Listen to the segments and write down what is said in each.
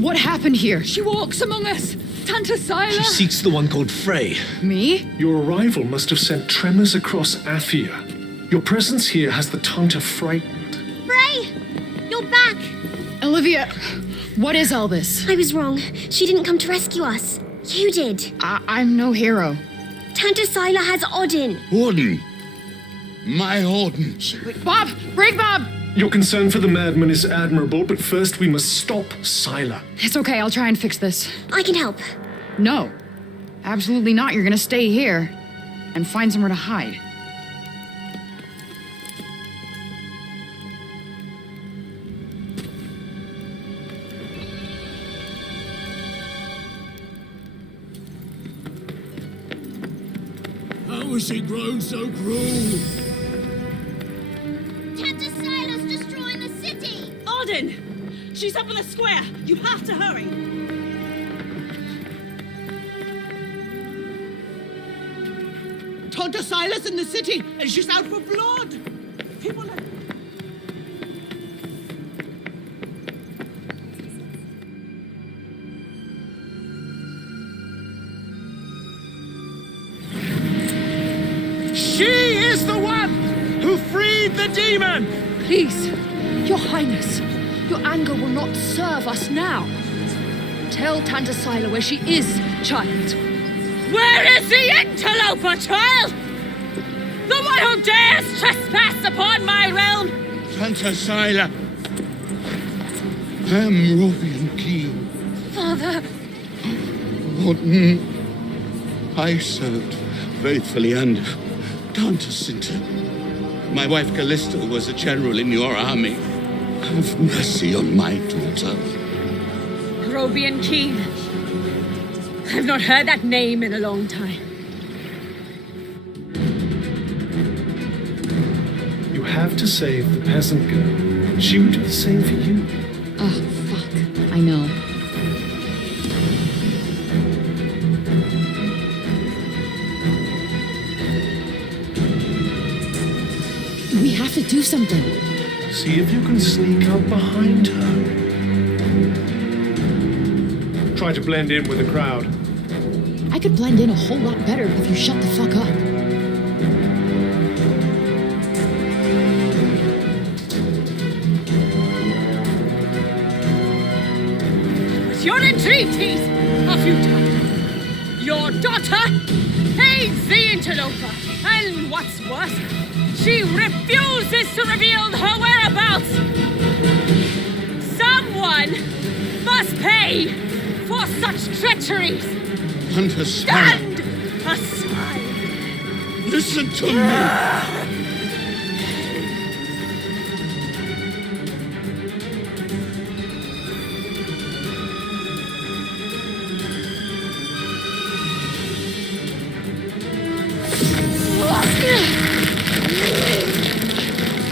What happened here? She walks among us. Tanta Sila. She seeks the one called Frey. Me? Your arrival must have sent tremors across Athia. Your presence here has the Tanta frightened. Frey! You're back! Olivia, what is all this? I was wrong. She didn't come to rescue us. You did. I'm no hero. Tanta Sila has Odin. Odin. My Odin. Bob! Break Bob! Your concern for the madman is admirable, but first we must stop Sila. It's okay, I'll try and fix this. I can help. No. Absolutely not. You're gonna stay here and find somewhere to hide. How has she grown so cruel? Tanta Sila's destroying the city! Odin! She's up in the square. You have to hurry. Tanta Sila's in the city, and she's out for blood. People are... She is the one who freed the demon! Please, Your Highness, your anger will not serve us now. Tell Tanta Sila where she is, child. Where is the Interloper, child? The one who dares trespass upon my realm? Tanta Sila. I am Robian King. Father! Odin. I served faithfully under Tanta Sinta. My wife Callista was a general in your army. Have mercy on my daughter. Robian King. I've not heard that name in a long time. You have to save the peasant girl. She would do the same for you. Oh, fuck. I know. We have to do something. See if you can sneak up behind her. Try to blend in with the crowd. I could blend in a whole lot better if you shut the fuck up. But your entreaties are futile. Your daughter aids the Interloper. And what's worse, she refuses to reveal her whereabouts. Someone must pay for such treacheries. Tanta Sila. Stand aside. Listen to me.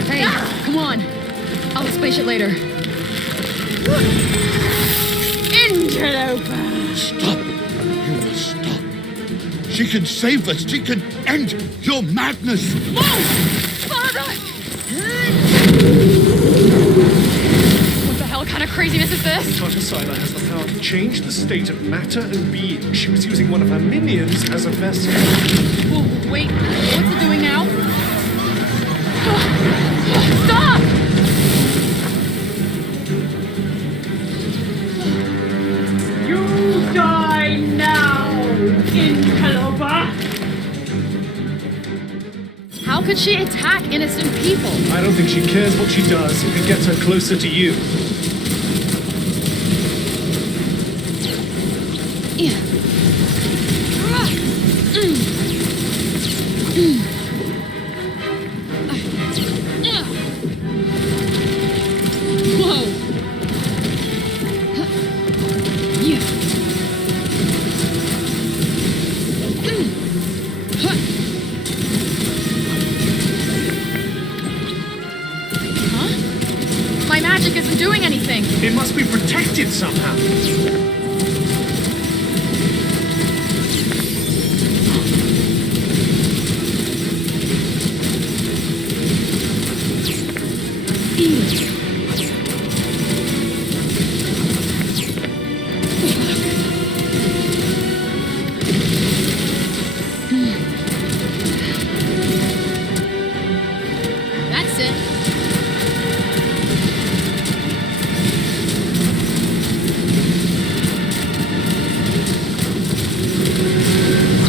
Hey, come on. I'll explain shit later. Interloper. Stop. You must stop. She can save us. She can end your madness. Father! What the hell kind of craziness is this? Tanta Sila has the power to change the state of matter and being. She was using one of her minions as a vessel. Whoa, wait, what's it doing now? Stop! You die now, Interloper! How could she attack innocent people? I don't think she cares what she does if it gets her closer to you. Whoa! Yeah. Huh? My magic isn't doing anything. It must be protected somehow. Listen.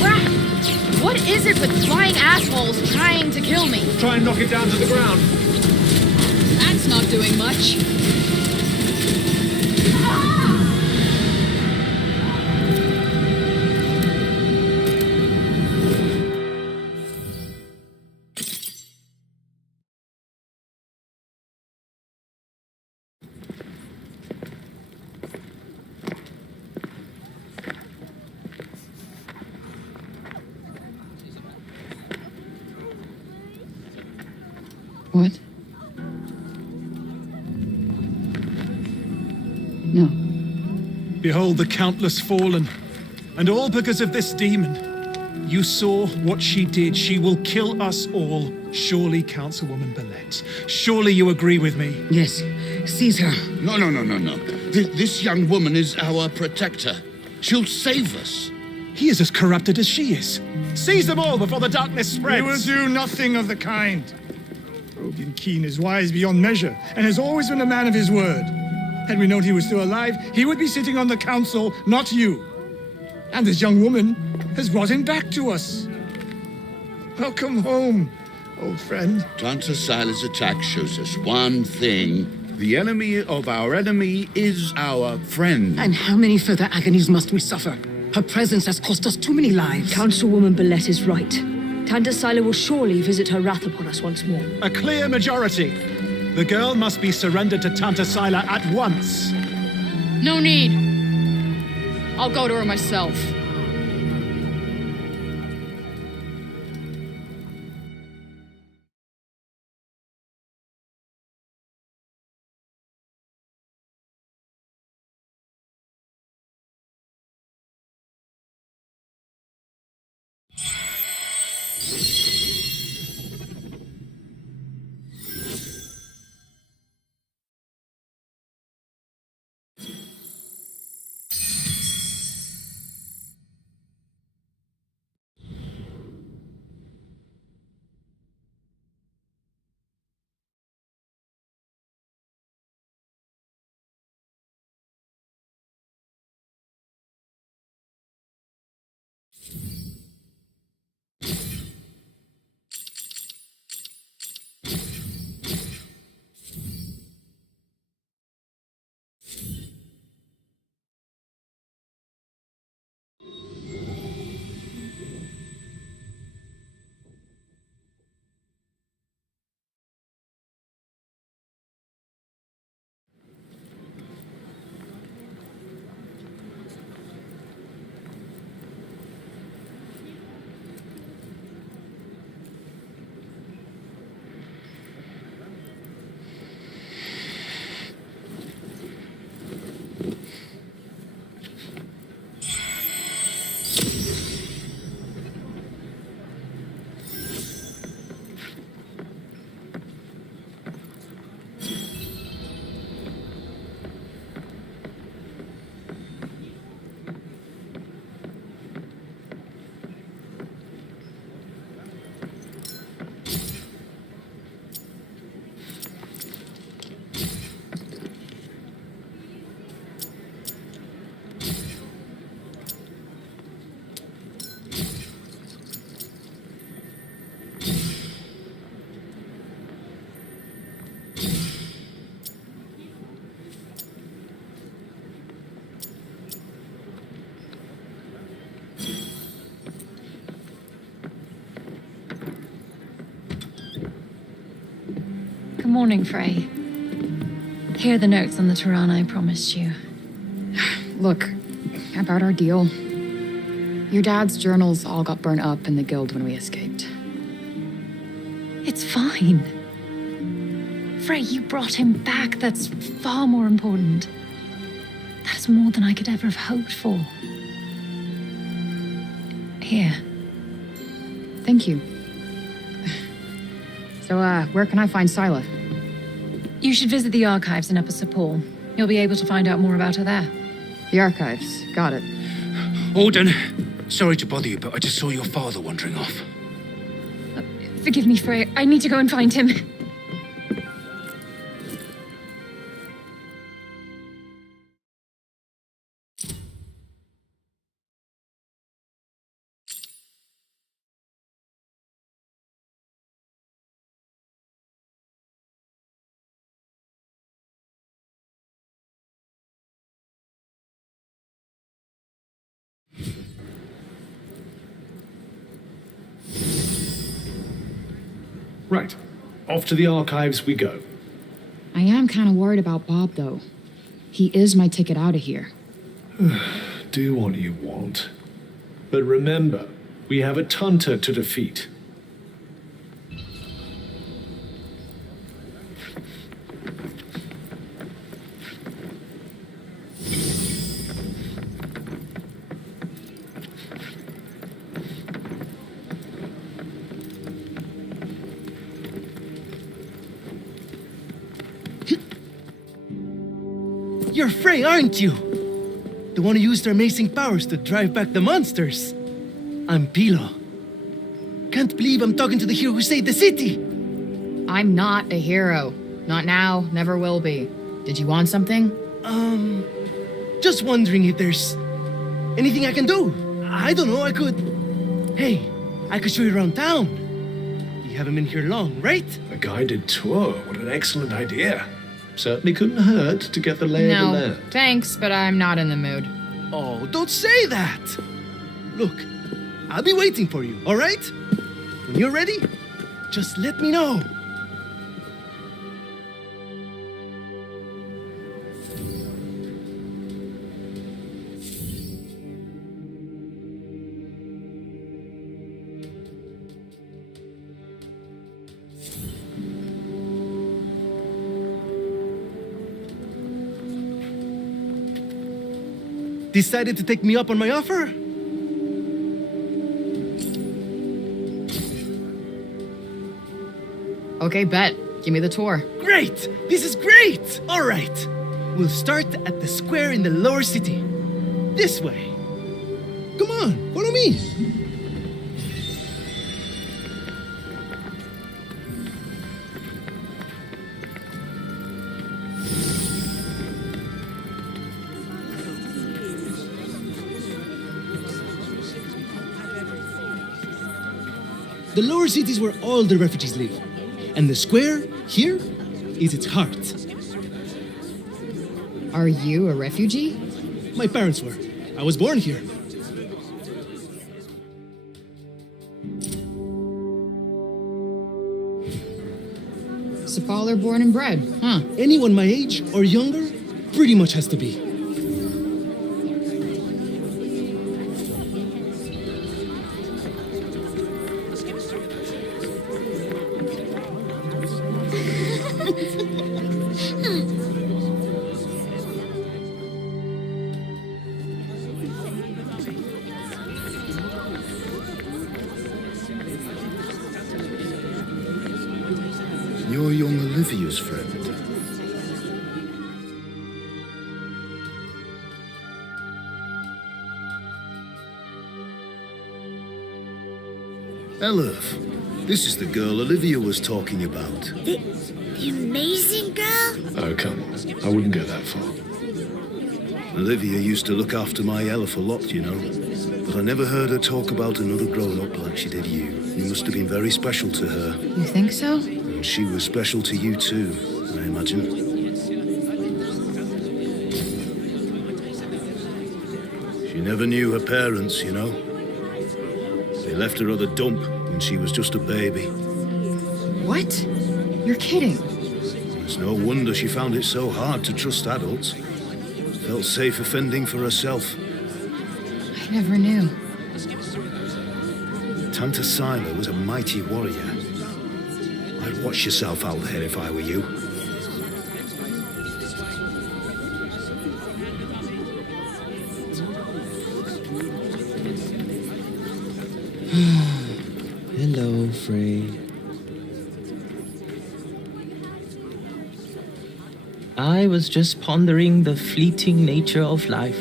Crap! What is it with flying assholes trying to kill me? Try and knock it down to the ground. That's not doing much. What? No. Behold the countless fallen, and all because of this demon. You saw what she did. She will kill us all. Surely, Councilwoman Billette. Surely you agree with me. Yes, seize her. No. This young woman is our protector. She'll save us. He is as corrupted as she is. Seize them all before the darkness spreads. We will do nothing of the kind. Rogan Keen is wise beyond measure, and has always been a man of his word. Had we known he was still alive, he would be sitting on the council, not you. And this young woman has brought him back to us. Welcome home, old friend. Tanta Sila's attack shows us one thing. The enemy of our enemy is our friend. And how many further agonies must we suffer? Her presence has cost us too many lives. Councilwoman Billette is right. Tanta Sila will surely visit her wrath upon us once more. A clear majority. The girl must be surrendered to Tanta Sila at once. No need. I'll go to her myself. Good morning, Frey. Here are the notes on the Tirana I promised you. Look, about our deal. Your dad's journals all got burnt up in the guild when we escaped. It's fine. Frey, you brought him back. That's far more important. That's more than I could ever have hoped for. Here. Thank you. So, where can I find Sila? You should visit the archives in Upper Sepul. You'll be able to find out more about her there. The archives. Got it. Alden, sorry to bother you, but I just saw your father wandering off. Forgive me, Frey. I need to go and find him. Right. Off to the archives we go. I am kind of worried about Bob, though. He is my ticket out of here. Do what you want. But remember, we have a Tunter to defeat. You're Frey, aren't you? The one who used her amazing powers to drive back the monsters. I'm Pilo. Can't believe I'm talking to the hero who saved the city. I'm not a hero. Not now, never will be. Did you want something? Just wondering if there's anything I can do. I don't know, I could... Hey, I could show you around town. You haven't been here long, right? A guided tour, what an excellent idea. Certainly couldn't hurt to get the lay of the No, land. thanks, but I'm not in the mood. Oh, don't say that! Look, I'll be waiting for you, all right? When you're ready, just let me know. Decided to take me up on my offer? Okay, bet. Give me the tour. Great! This is great! All right. We'll start at the square in the lower city. This way. Come on, follow me. The lower city is where all the refugees live. And the square, here, is its heart. Are you a refugee? My parents were. I was born here. Sepal are born and bred, huh? Anyone my age or younger pretty much has to be. You're young Olivia's friend. Elif, this is the girl Olivia was talking about. The amazing girl? Oh, come on. I wouldn't go that far. Olivia used to look after my Elif a lot, you know. But I never heard her talk about another grown-up like she did you. You must have been very special to her. You think so? And she was special to you too, I imagine. She never knew her parents, you know. They left her at the dump when she was just a baby. What? You're kidding. It's no wonder she found it so hard to trust adults. Felt safe offending for herself. I never knew. Tanta Sila was a mighty warrior. I'd watch yourself out there if I were you. Hello, Frey. I was just pondering the fleeting nature of life.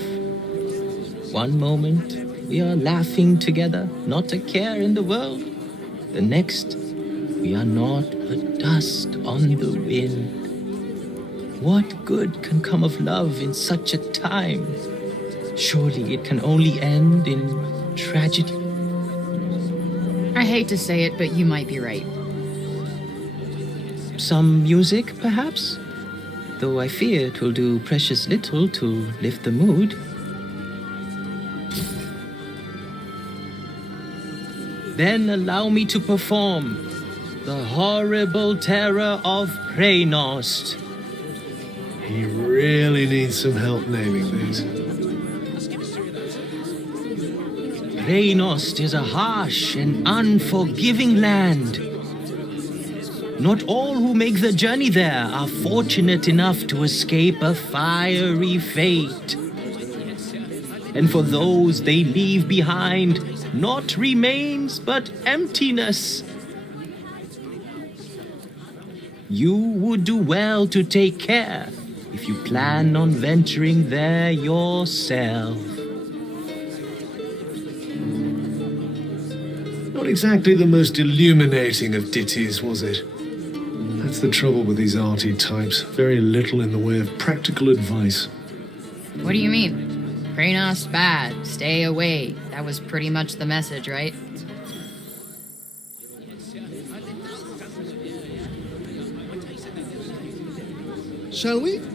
One moment, we are laughing together, not a care in the world. The next, we are naught but dust on the wind. What good can come of love in such a time? Surely it can only end in tragedy. I hate to say it, but you might be right. Some music, perhaps? Though I fear it will do precious little to lift the mood. Then allow me to perform The horrible terror of Praenost. He really needs some help naming these. Praenost is a harsh and unforgiving land. Not all who make the journey there are fortunate enough to escape a fiery fate. And for those they leave behind, not remains but emptiness. You would do well to take care if you plan on venturing there yourself. Not exactly the most illuminating of ditties, was it? That's the trouble with these arty types. Very little in the way of practical advice. What do you mean? Praenost bad, stay away. That was pretty much the message, right? Shall we? Gosh.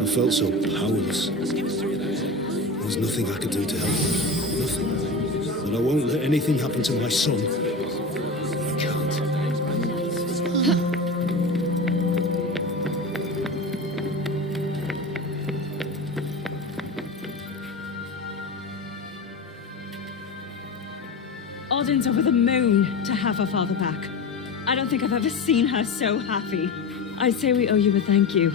I felt so powerless. There was nothing I could do to help him. Nothing. But I won't let anything happen to my son. I can't. Odin's over the moon to have her father back. I don't think I've ever seen her so happy. I'd say we owe you a thank you.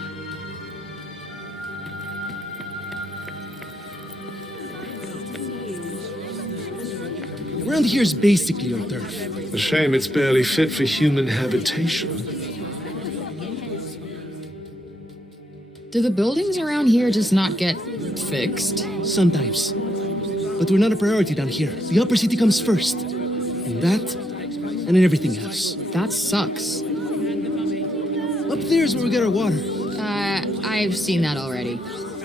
Around here's basically hors d'oeuvre. A shame it's barely fit for human habitation. Do the buildings around here just not get fixed? Sometimes. But we're not a priority down here. The upper city comes first. And that, and then everything else. That sucks. Up there's where we get our water. I've seen that already.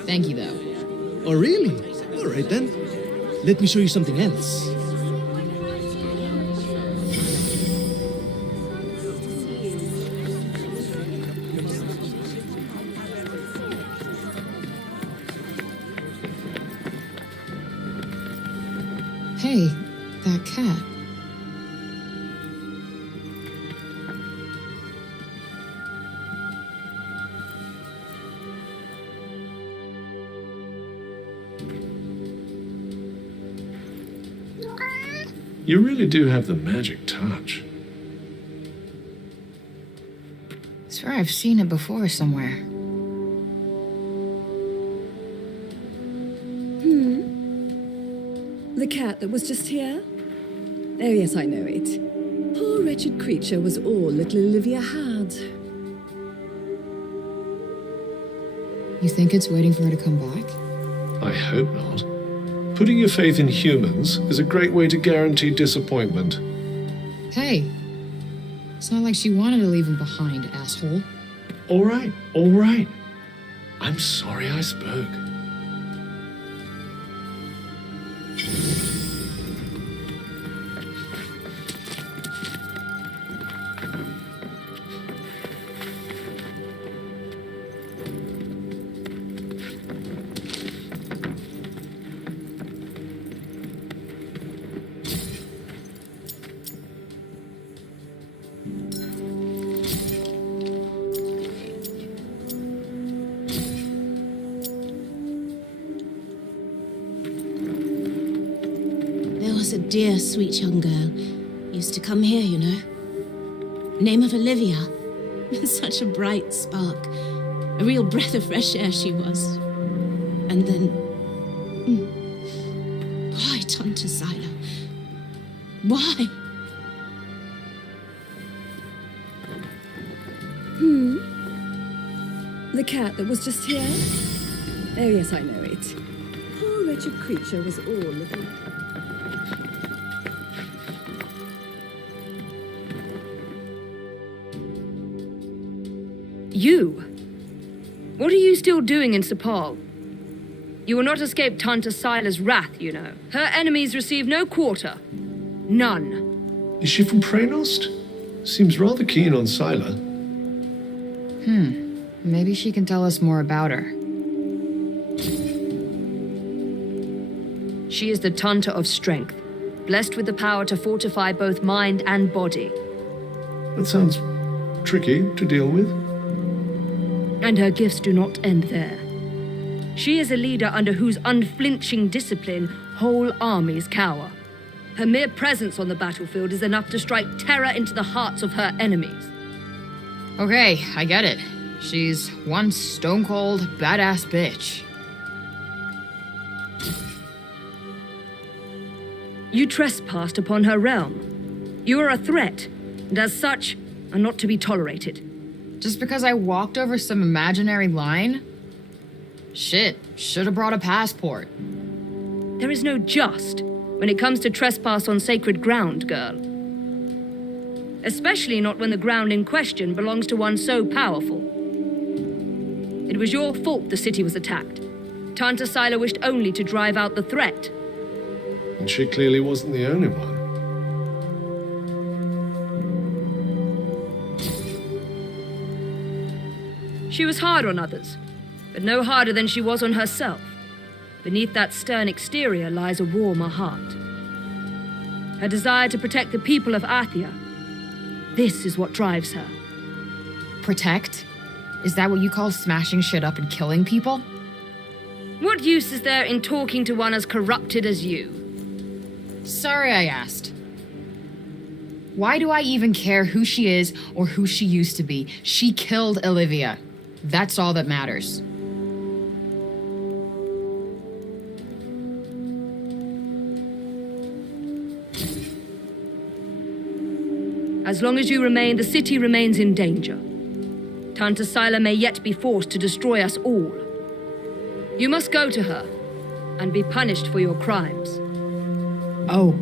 Thank you, though. Oh, really? All right, then. Let me show you something else. Hey, that cat. You really do have the magic touch. I swear I've seen it before somewhere. The cat that was just here? Oh, yes, I know it. Poor wretched creature was all little Olivia had. You think it's waiting for her to come back? I hope not. Putting your faith in humans is a great way to guarantee disappointment. Hey, it's not like she wanted to leave him behind, asshole. All right, all right. I'm sorry I spoke. A dear, sweet young girl. Used to come here, you know. Name of Olivia. Such a bright spark. A real breath of fresh air she was. And then... Why, Tante Silo? Why? The cat that was just here? Oh, yes, I know it. Poor wretched creature was all little... You? What are you still doing in Sepal? You will not escape Tante Sila's wrath, you know. Her enemies receive no quarter. None. Is she from Praenost? Seems rather keen on Scylla. Maybe she can tell us more about her. She is the Tanta of Strength, blessed with the power to fortify both mind and body. That sounds tricky to deal with. And her gifts do not end there. She is a leader under whose unflinching discipline whole armies cower. Her mere presence on the battlefield is enough to strike terror into the hearts of her enemies. Okay, I get it. She's one stone-cold, badass bitch. You trespassed upon her realm. You are a threat, and as such, are not to be tolerated. Just because I walked over some imaginary line? Shit, should have brought a passport. There is no just when it comes to trespass on sacred ground, girl. Especially not when the ground in question belongs to one so powerful. It was your fault the city was attacked. Tanta Scylla wished only to drive out the threat. And she clearly wasn't the only one. She was hard on others, but no harder than she was on herself. Beneath that stern exterior lies a warmer heart. Her desire to protect the people of Athia. This is what drives her. Protect? Is that what you call smashing shit up and killing people? What use is there in talking to one as corrupted as you? Sorry I asked. Why do I even care who she is or who she used to be? She killed Olivia. That's all that matters. As long as you remain, the city remains in danger. Tanta Scylla may yet be forced to destroy us all. You must go to her and be punished for your crimes. Oh,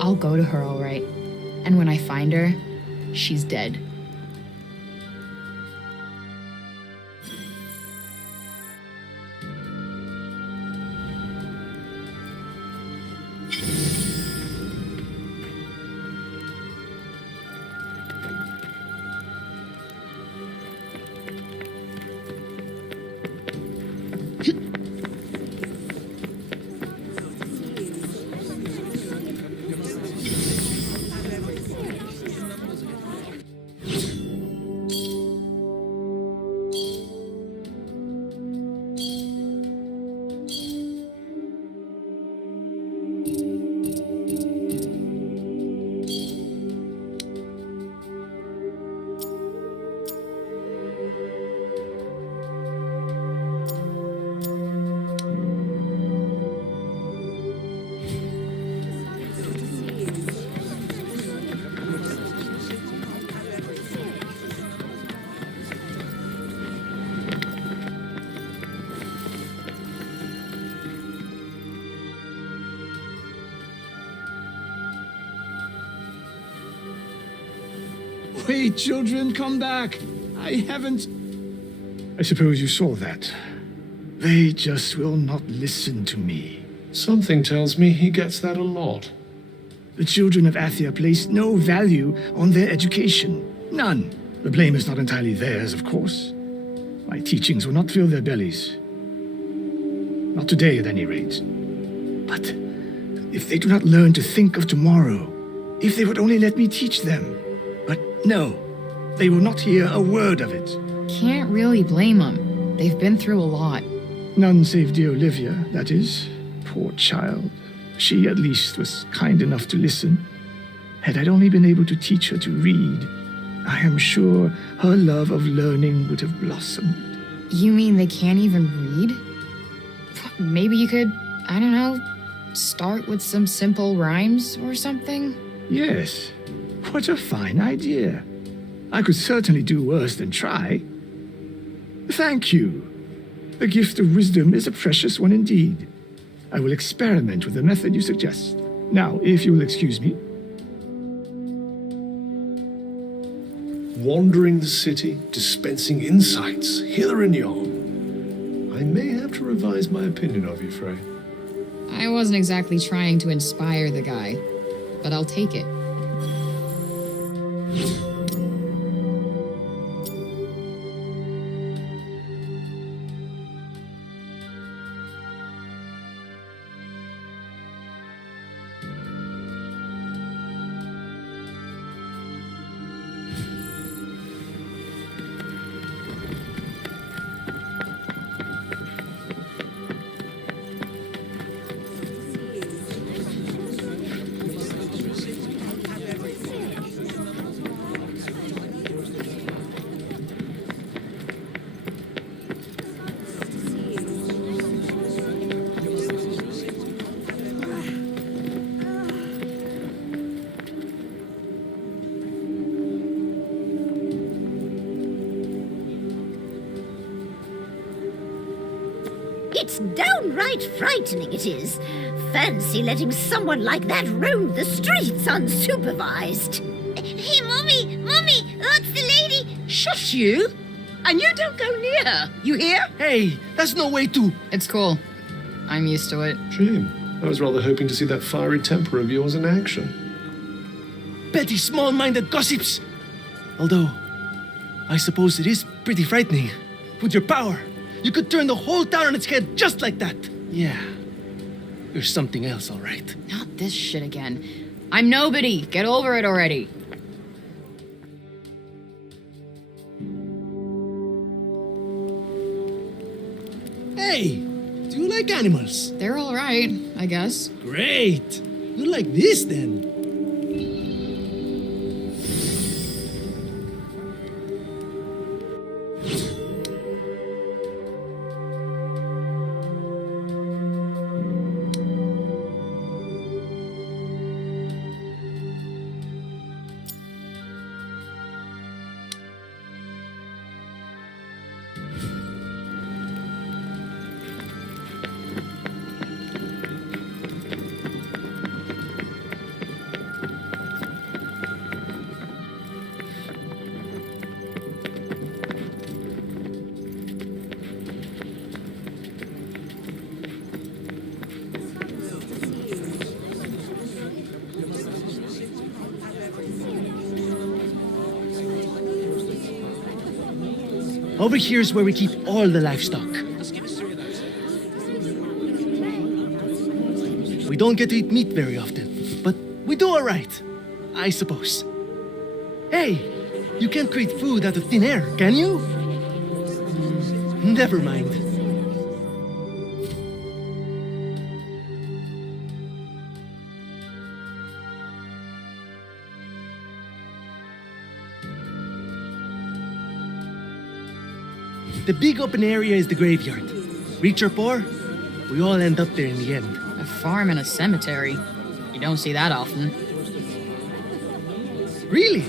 I'll go to her, all right. And when I find her, she's dead. Wait, children, come back. I haven't... I suppose you saw that. They just will not listen to me. Something tells me he gets that a lot. The children of Athia place no value on their education. None. The blame is not entirely theirs, of course. My teachings will not fill their bellies. Not today, at any rate. But if they do not learn to think of tomorrow, if they would only let me teach them. But no, they will not hear a word of it. Can't really blame them. They've been through a lot. None save dear Olivia, that is. Poor child. She, at least, was kind enough to listen. Had I only been able to teach her to read, I am sure her love of learning would have blossomed. You mean they can't even read? Maybe you could, I don't know, start with some simple rhymes or something? Yes. What a fine idea. I could certainly do worse than try. Thank you. The gift of wisdom is a precious one indeed. I will experiment with the method you suggest. Now, if you will excuse me. Wandering the city, dispensing insights, hither and yon. I may have to revise my opinion of you, Frey. I wasn't exactly trying to inspire the guy, but I'll take it. It's downright frightening, it is. Fancy letting someone like that roam the streets unsupervised. Hey, Mummy! Mummy! That's the lady! Shush you! And you don't go near her, you hear? Hey, that's no way to... It's cool. I'm used to it. Shame. I was rather hoping to see that fiery temper of yours in action. Petty, small-minded gossips! Although, I suppose it is pretty frightening. With your power, you could turn the whole town on its head just like that. Yeah, you're something else, all right. Not this shit again. I'm nobody. Get over it already. Hey, do you like animals? They're all right, I guess. Great. You like this then? Over here is where we keep all the livestock. We don't get to eat meat very often, but we do all right, I suppose. Hey, you can't create food out of thin air, can you? Never mind. The big open area is the graveyard. Rich or poor, we all end up there in the end. A farm and a cemetery. You don't see that often. Really?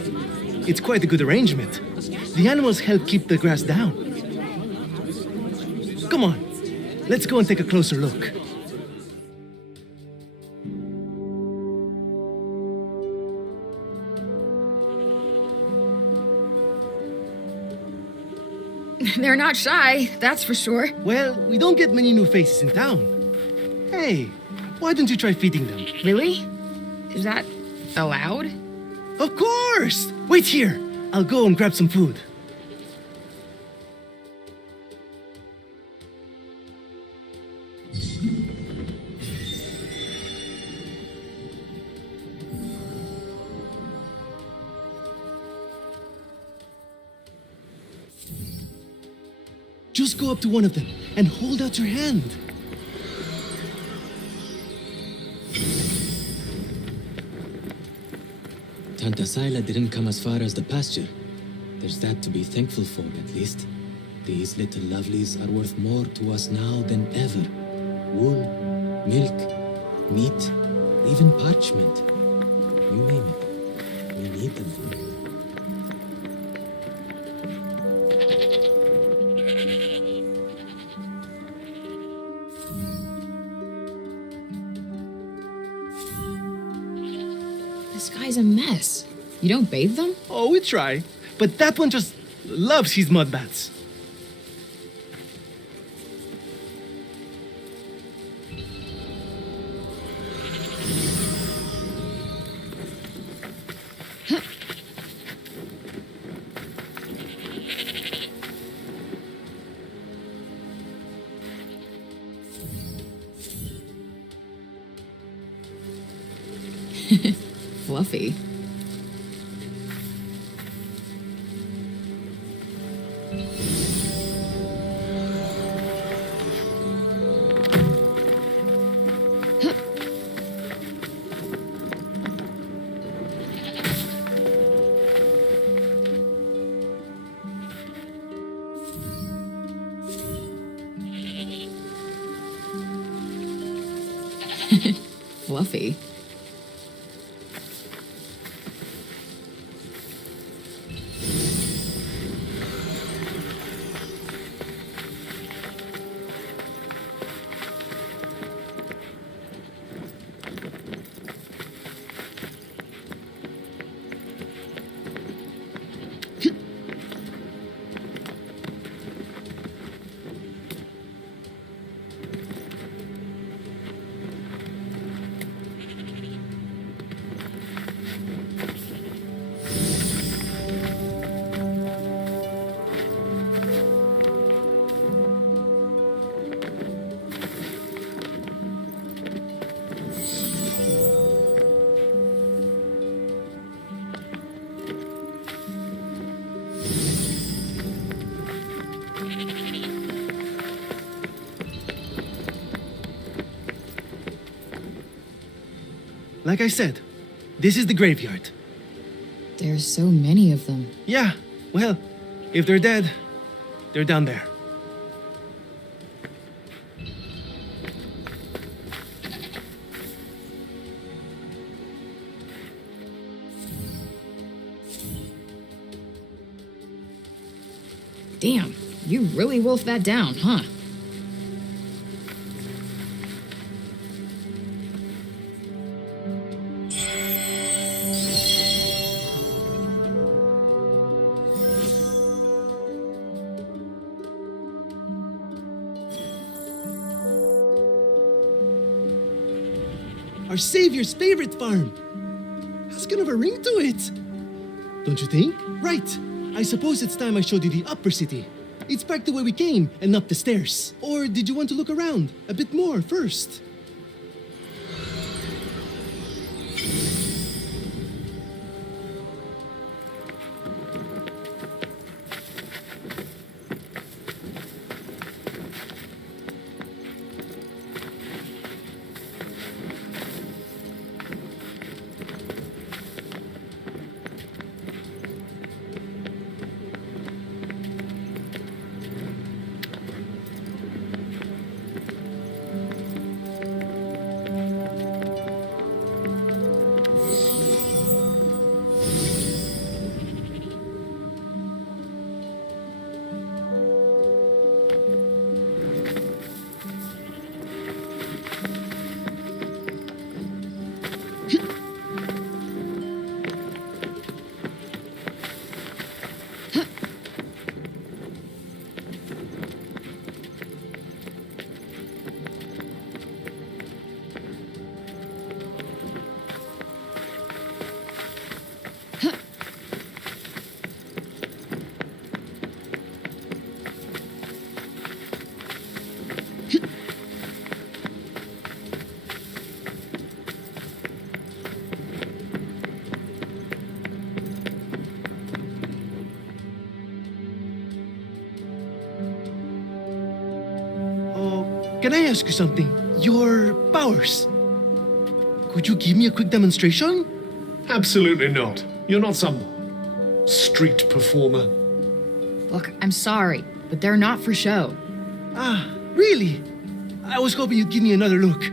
It's quite a good arrangement. The animals help keep the grass down. Come on, let's go and take a closer look. They're not shy, that's for sure. Well, we don't get many new faces in town. Hey, why don't you try feeding them? Really? Is that allowed? Of course! Wait here. I'll go and grab some food. Just go up to one of them and hold out your hand. Tanta Sila didn't come as far as the pasture. There's that to be thankful for, at least. These little lovelies are worth more to us now than ever. Wool, milk, meat, even parchment. You name it. We need them. This guy's a mess. You don't bathe them? Oh, we try. But that one just loves his mud baths. Fluffy. Fluffy. Like I said, this is the graveyard. There's so many of them. Yeah, well, if they're dead, they're down there. Damn, you really wolfed that down, huh? Our savior's favorite farm. Has kind of a ring to it. Don't you think? Right. I suppose it's time I showed you the upper city. It's back the way we came and up the stairs. Or did you want to look around a bit more first? Can I ask you something? Your powers. Could you give me a quick demonstration? Absolutely not. You're not some street performer. Look, I'm sorry, but they're not for show. Ah, really? I was hoping you'd give me another look.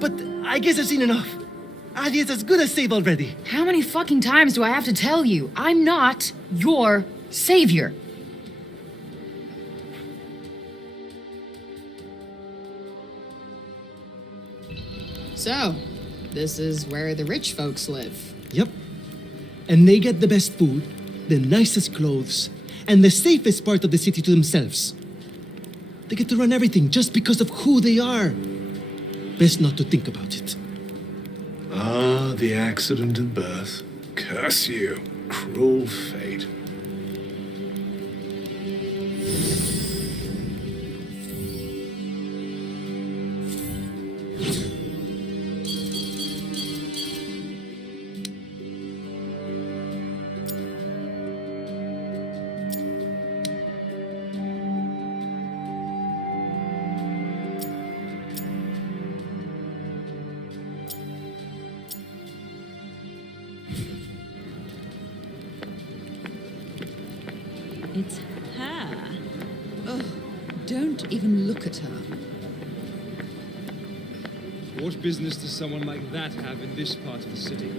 But I guess I've seen enough. Adia's as good as saved already. How many fucking times do I have to tell you? I'm not your savior. So, this is where the rich folks live. Yep. And they get the best food, the nicest clothes, and the safest part of the city to themselves. They get to run everything just because of who they are. Best not to think about it. Ah, the accident of birth. Curse you, cruel fate. Don't even look at her. What business does someone like that have in this part of the city?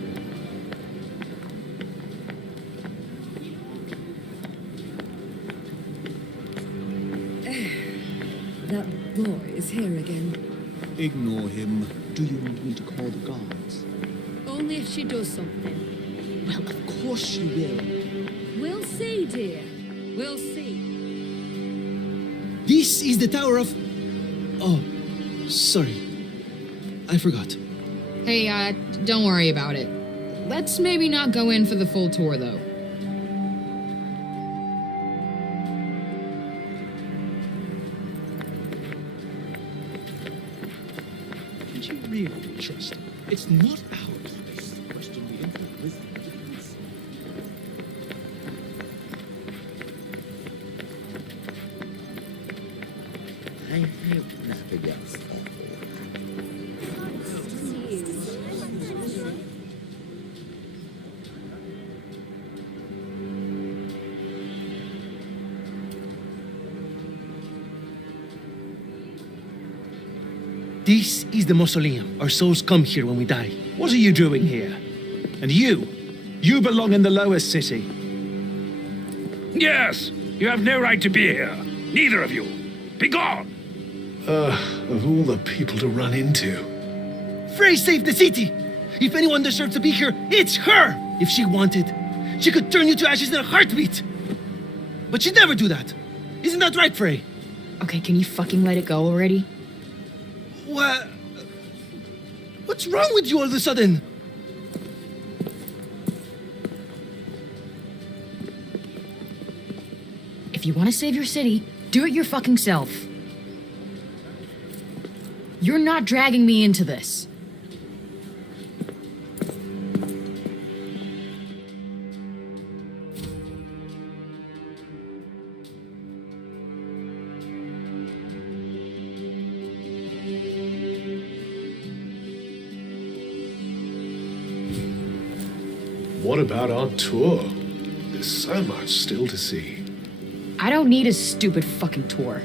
That boy is here again. Ignore him. Do you want me to call the guards? Only if she does something. Well, of course she will. We'll see, dear. We'll see. This is the Tower of... Oh, sorry. I forgot. Hey, don't worry about it. Let's maybe not go in for the full tour, though. Can't you really trust him? It's not our place to question the Emperor with evidence. I have not against that. This is the mausoleum. Our souls come here when we die. What are you doing here? And you? You belong in the lowest city. Yes, you have no right to be here. Neither of you. Be gone! Of all the people to run into. Frey saved the city! If anyone deserves to be here, it's her! If she wanted, she could turn you to ashes in a heartbeat! But she'd never do that. Isn't that right, Frey? Okay, can you fucking let it go already? What? What's wrong with you all of a sudden? If you want to save your city, do it your fucking self. You're not dragging me into this. What about our tour? There's so much still to see. I don't need a stupid fucking tour.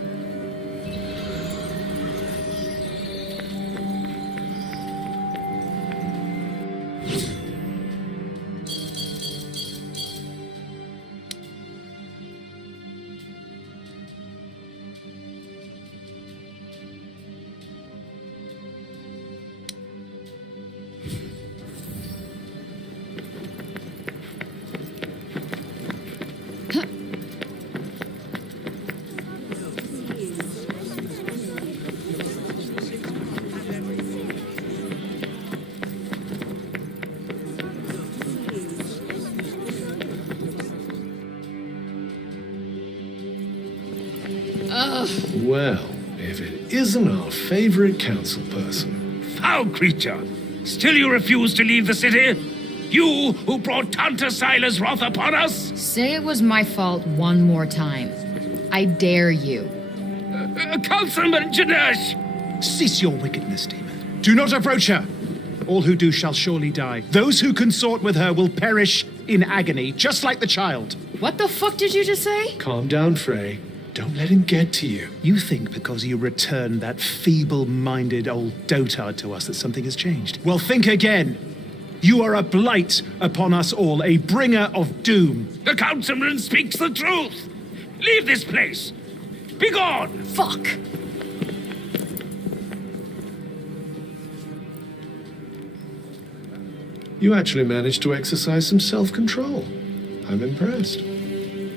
Well, if it isn't our favorite council person. Foul creature! Still you refuse to leave the city? You who brought Tanta Sila's wrath upon us? Say it was my fault one more time. I dare you. Councilman Janesh! Cease your wickedness, demon. Do not approach her. All who do shall surely die. Those who consort with her will perish in agony, just like the child. What the fuck did you just say? Calm down, Frey. Don't let him get to you. You think because you returned that feeble-minded old dotard to us that something has changed? Well, think again. You are a blight upon us all, a bringer of doom. The councilman speaks the truth! Leave this place! Be gone! Fuck! You actually managed to exercise some self-control. I'm impressed.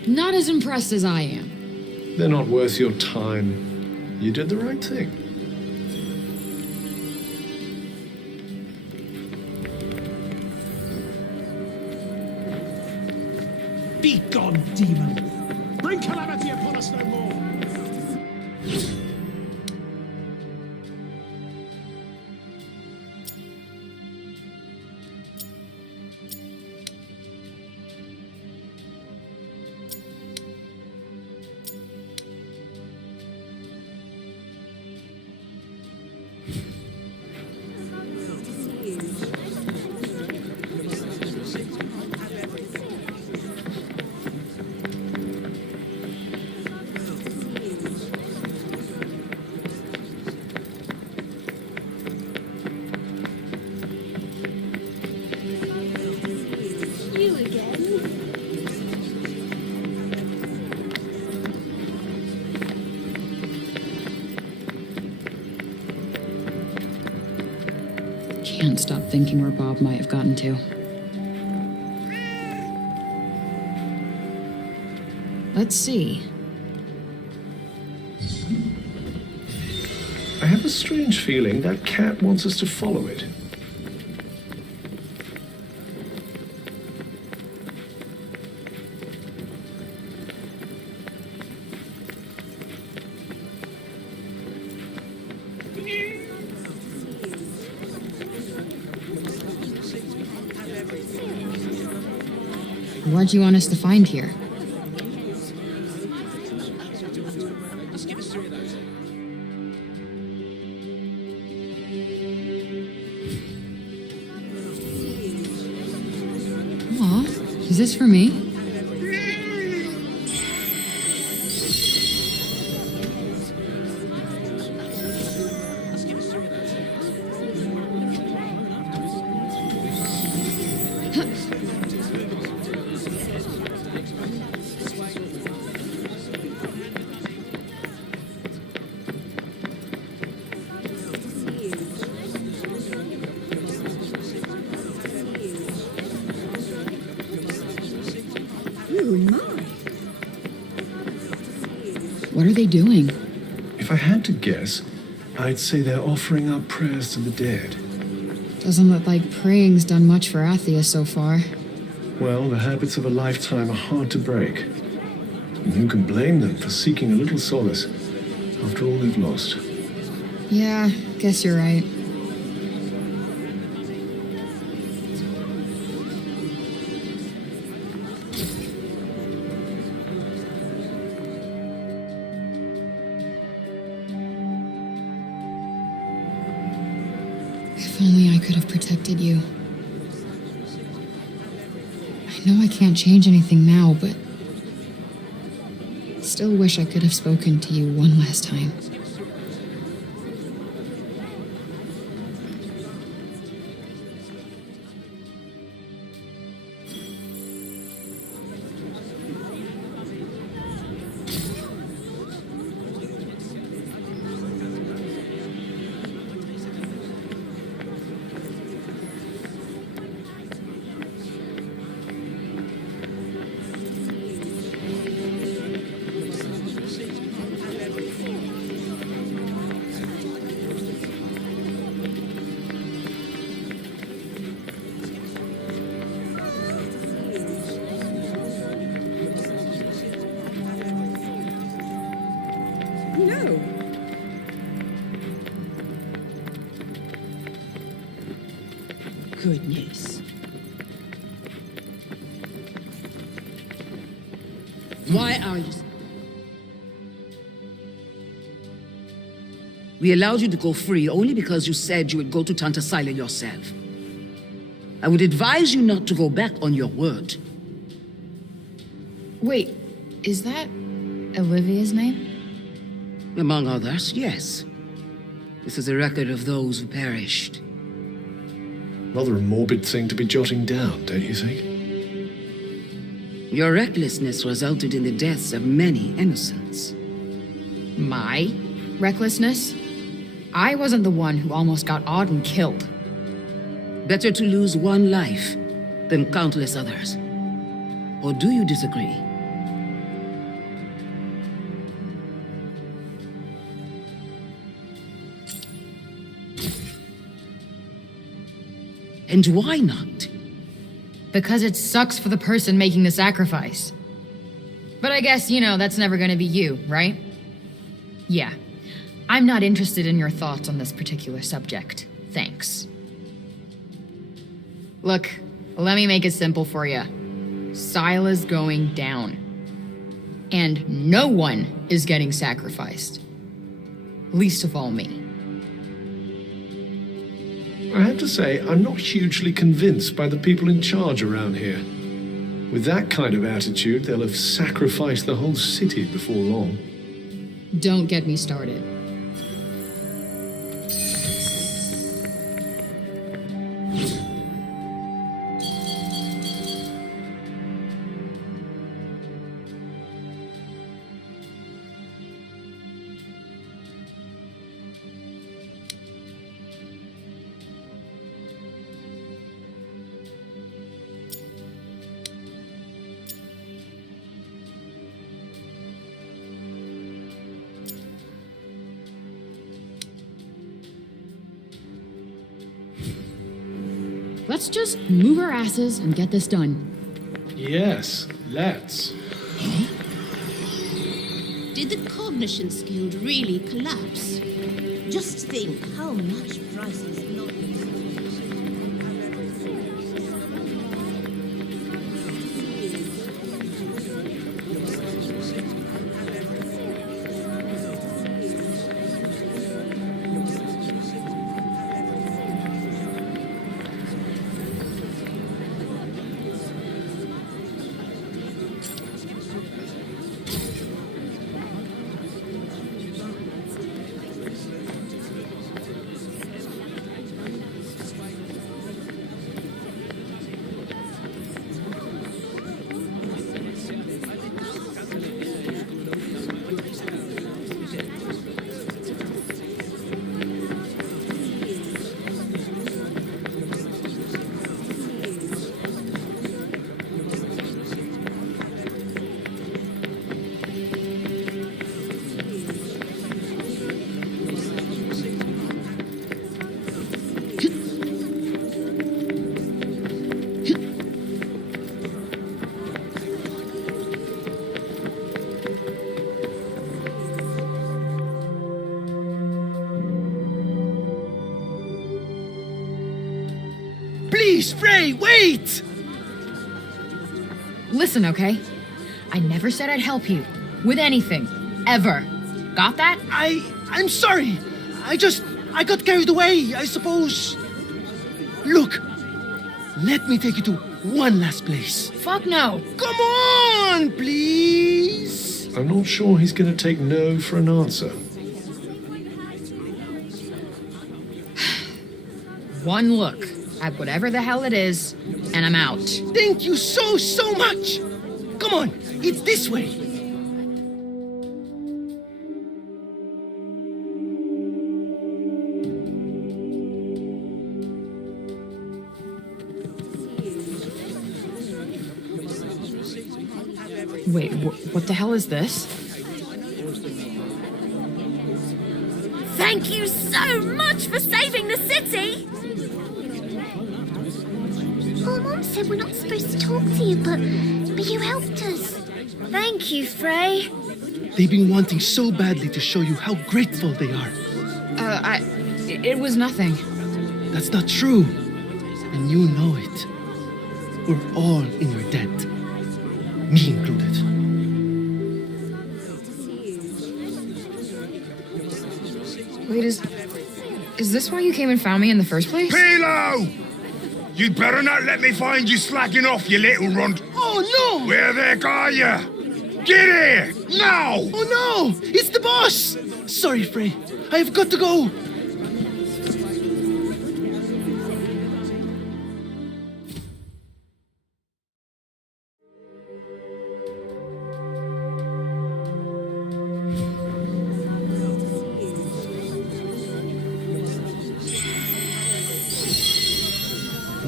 Not as impressed as I am. They're not worth your time. You did the right thing. Be gone, demon! Bring calamity upon us no more! Can't stop thinking where Bob might have gotten to. Let's see. I have a strange feeling that cat wants us to follow it. What do you want us to find here? Aw, is this for me? What are they doing? If I had to guess, I'd say they're offering up prayers to the dead. Doesn't look like praying's done much for Athia so far. Well, the habits of a lifetime are hard to break. And who can blame them for seeking a little solace after all they've lost? Yeah, guess you're right. If only I could have protected you. I know I can't change anything now, but still wish I could have spoken to you one last time. No. Goodness. Why are you... We allowed you to go free only because you said you would go to Tanta Sila yourself. I would advise you not to go back on your word. Wait, is that Olivia's name? Among others, yes. This is a record of those who perished. Rather a morbid thing to be jotting down, don't you think? Your recklessness resulted in the deaths of many innocents. My recklessness? I wasn't the one who almost got Auden killed. Better to lose one life than countless others. Or do you disagree? And why not? Because it sucks for the person making the sacrifice. But I guess, that's never gonna be you, right? Yeah. I'm not interested in your thoughts on this particular subject. Thanks. Look, let me make it simple for you. Sila's going down. And no one is getting sacrificed. Least of all me. I have to say, I'm not hugely convinced by the people in charge around here. With that kind of attitude, they'll have sacrificed the whole city before long. Don't get me started. Let's just move our asses and get this done. Yes, let's. Did the Cognitions Guild really collapse? Just think how much priceless knowledge. Please, Frey, wait! Listen, okay? I never said I'd help you. With anything. Ever. Got that? I'm sorry. I got carried away, I suppose. Look, let me take you to one last place. Fuck no. Come on, please. I'm not sure he's going to take no for an answer. One look at whatever the hell it is, and I'm out. Thank you so much. Come on, it's this way. Wait, what the hell is this? Thank you so much for saving the city! Our mom said we're not supposed to talk to you, but you helped us. Thank you, Frey. They've been wanting so badly to show you how grateful they are. It was nothing. That's not true. And you know it. We're all in your debt. Me included. Wait, is this why you came and found me in the first place? Pilo! You'd better not let me find you slacking off, you little runt. Oh, no! Where the heck are you? Get here! Now! Oh, no! It's the boss! Sorry, Frey. I've got to go.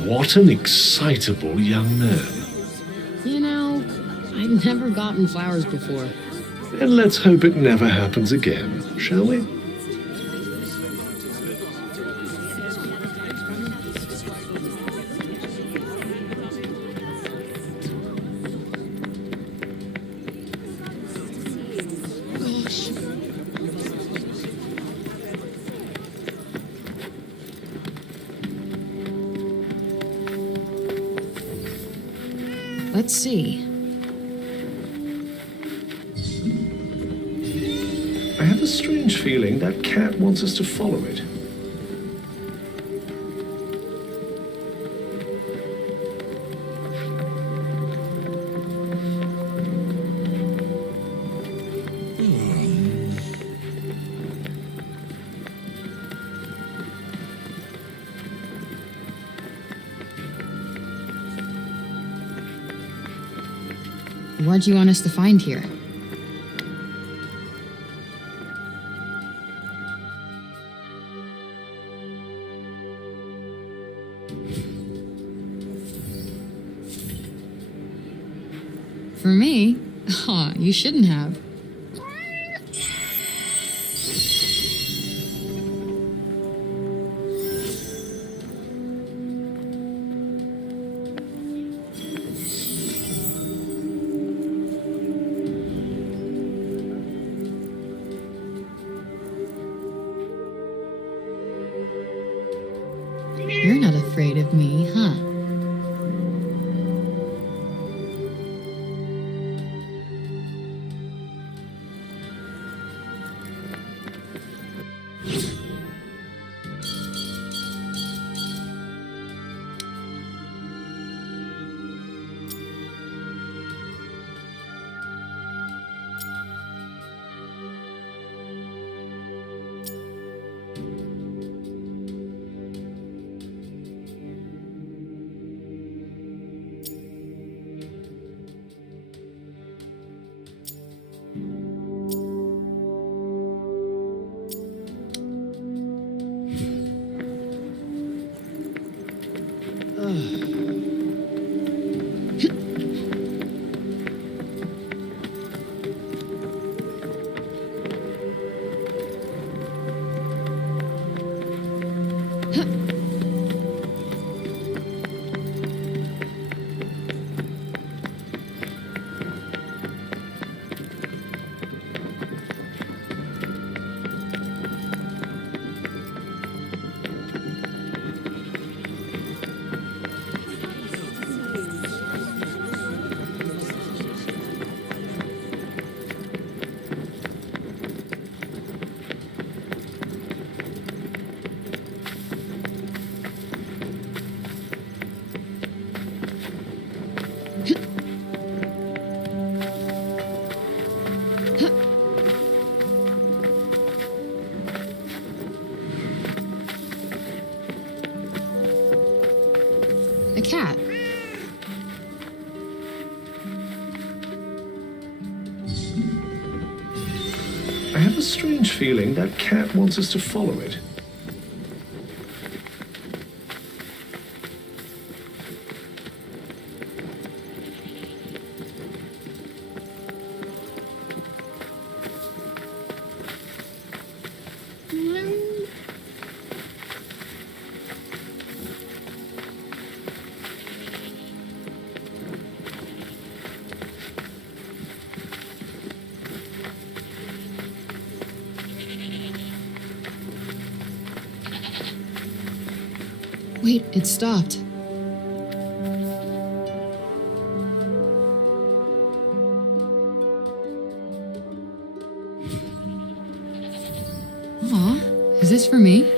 What an excitable young man. You know, I'd never gotten flowers before. And let's hope it never happens again, shall we? Let's see. I have a strange feeling that cat wants us to follow it. What do you want us to find here? For me? Aw, you shouldn't have. afraid of me, huh? A cat. I have a strange feeling that cat wants us to follow it. Wait, it stopped. Aw, is this for me?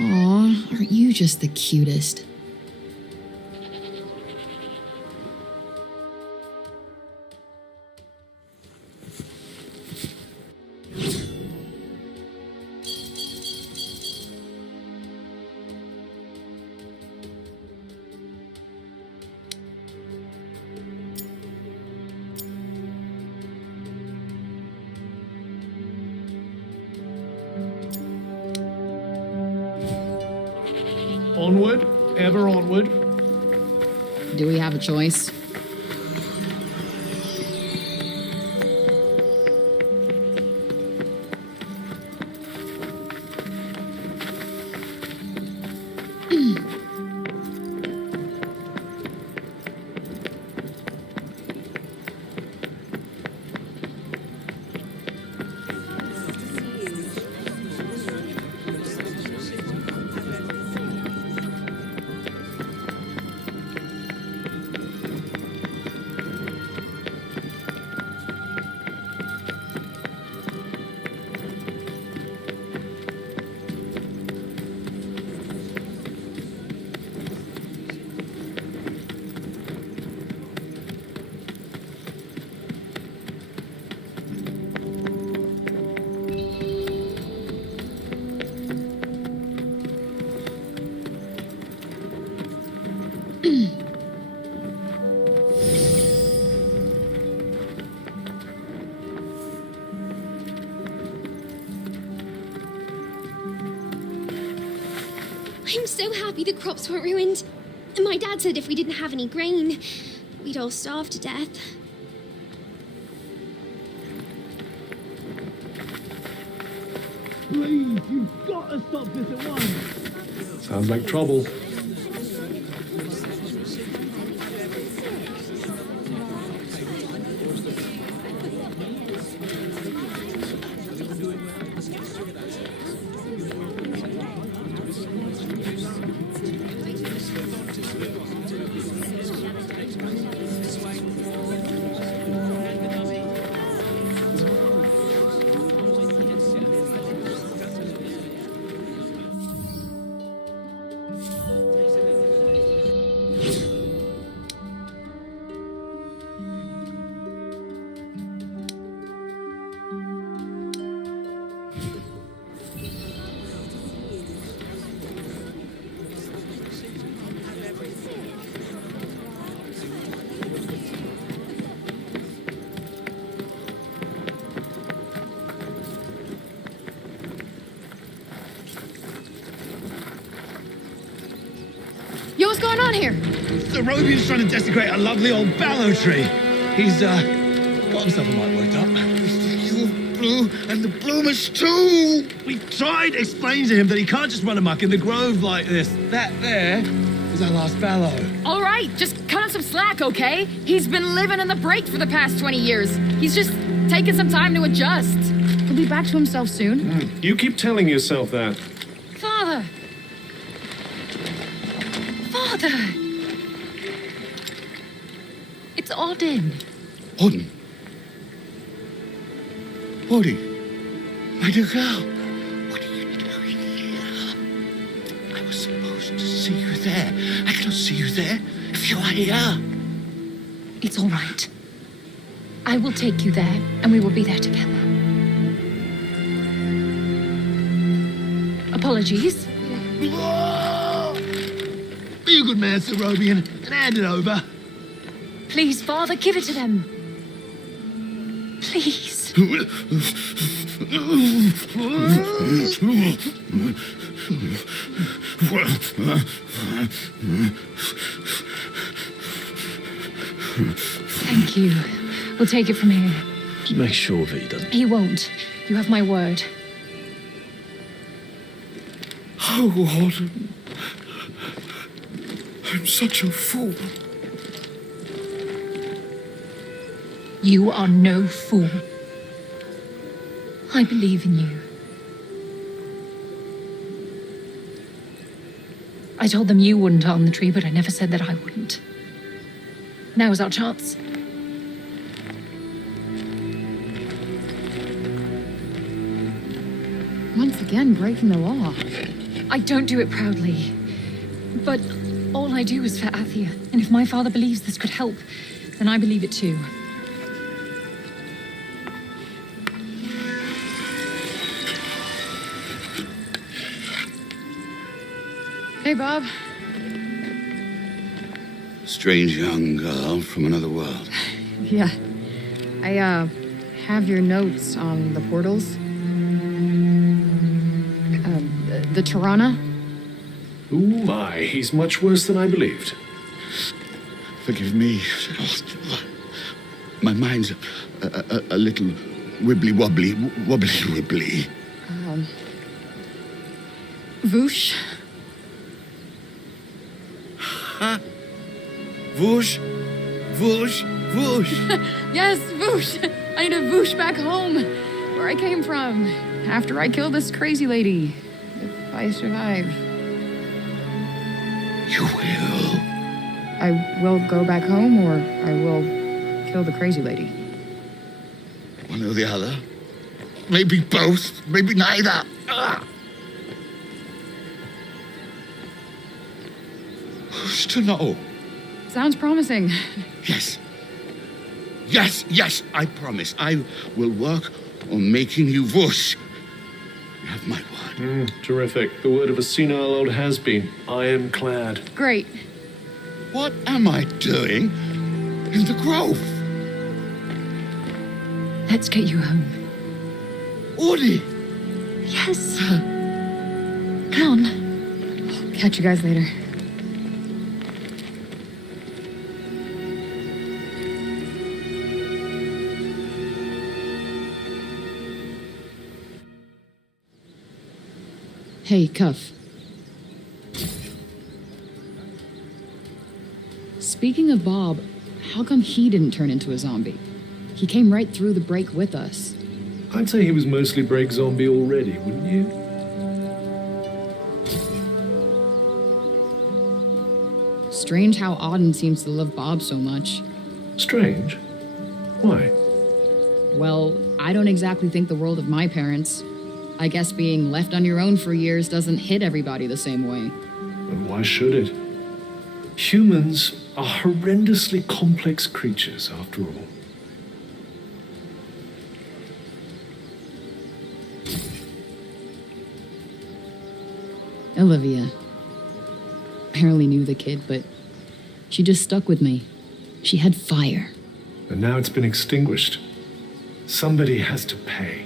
Aw, aren't you just the cutest? Onward, ever onward. Do we have a choice? I'm so happy the crops weren't ruined. My dad said if we didn't have any grain, we'd all starve to death. Please, you've got to stop this at once. Sounds like trouble. Yo, what's going on here? The Robian's trying to desecrate a lovely old ballow tree. He's, got himself a mite worked up. Blue, and the bloomers too! We tried explaining to him that he can't just run amok in the grove like this. That there is our last ballow. All right, just cut him some slack, okay? He's been living in the break for the past 20 years. He's just taking some time to adjust. He'll be back to himself soon. You keep telling yourself that. Father! Father! It's Auden. Auden? Auden? My dear girl, what are you doing here? I was supposed to see you there. I cannot see you there if you are here. It's all right. I will take you there, and we will be there together. Apologies. Be a good man, Sir Robian, and hand it over. Please, Father, give it to them. Please. Thank you. We'll take it from here. Just make sure that he doesn't. He won't. You have my word. Oh, Auden. I'm such a fool. You are no fool. I believe in you. I told them you wouldn't harm the tree, but I never said that I wouldn't. Now is our chance. Once again, breaking the law. I don't do it proudly. But all I do is for Athia. And if my father believes this could help, then I believe it too. Hey, Bob. Strange young girl from another world. Yeah. I, have your notes on the portals. The Tirana. Ooh, my, he's much worse than I believed. Forgive me. My mind's a little wibbly-wobbly. Wobbly-wibbly. Voosh. Huh? Whoosh, whoosh, whoosh. Yes, Voosh. I need to Voosh back home, where I came from, after I kill this crazy lady. If I survive. You will. I will go back home, or I will kill the crazy lady. One or the other. Maybe both, maybe neither. Who's to know? Sounds promising. Yes. Yes, yes, I promise. I will work on making you whoosh. You have my word. Terrific. The word of a senile old has-been. I am clad. Great. What am I doing in the grove? Let's get you home. Audi! Yes. Come on. Catch you guys later. Hey, Cuff. Speaking of Bob, how come he didn't turn into a zombie? He came right through the break with us. I'd say he was mostly break zombie already, wouldn't you? Strange how Auden seems to love Bob so much. Strange? Why? Well, I don't exactly think the world of my parents. I guess being left on your own for years doesn't hit everybody the same way. And why should it? Humans are horrendously complex creatures, after all. Olivia. Barely knew the kid, but she just stuck with me. She had fire. And now it's been extinguished. Somebody has to pay.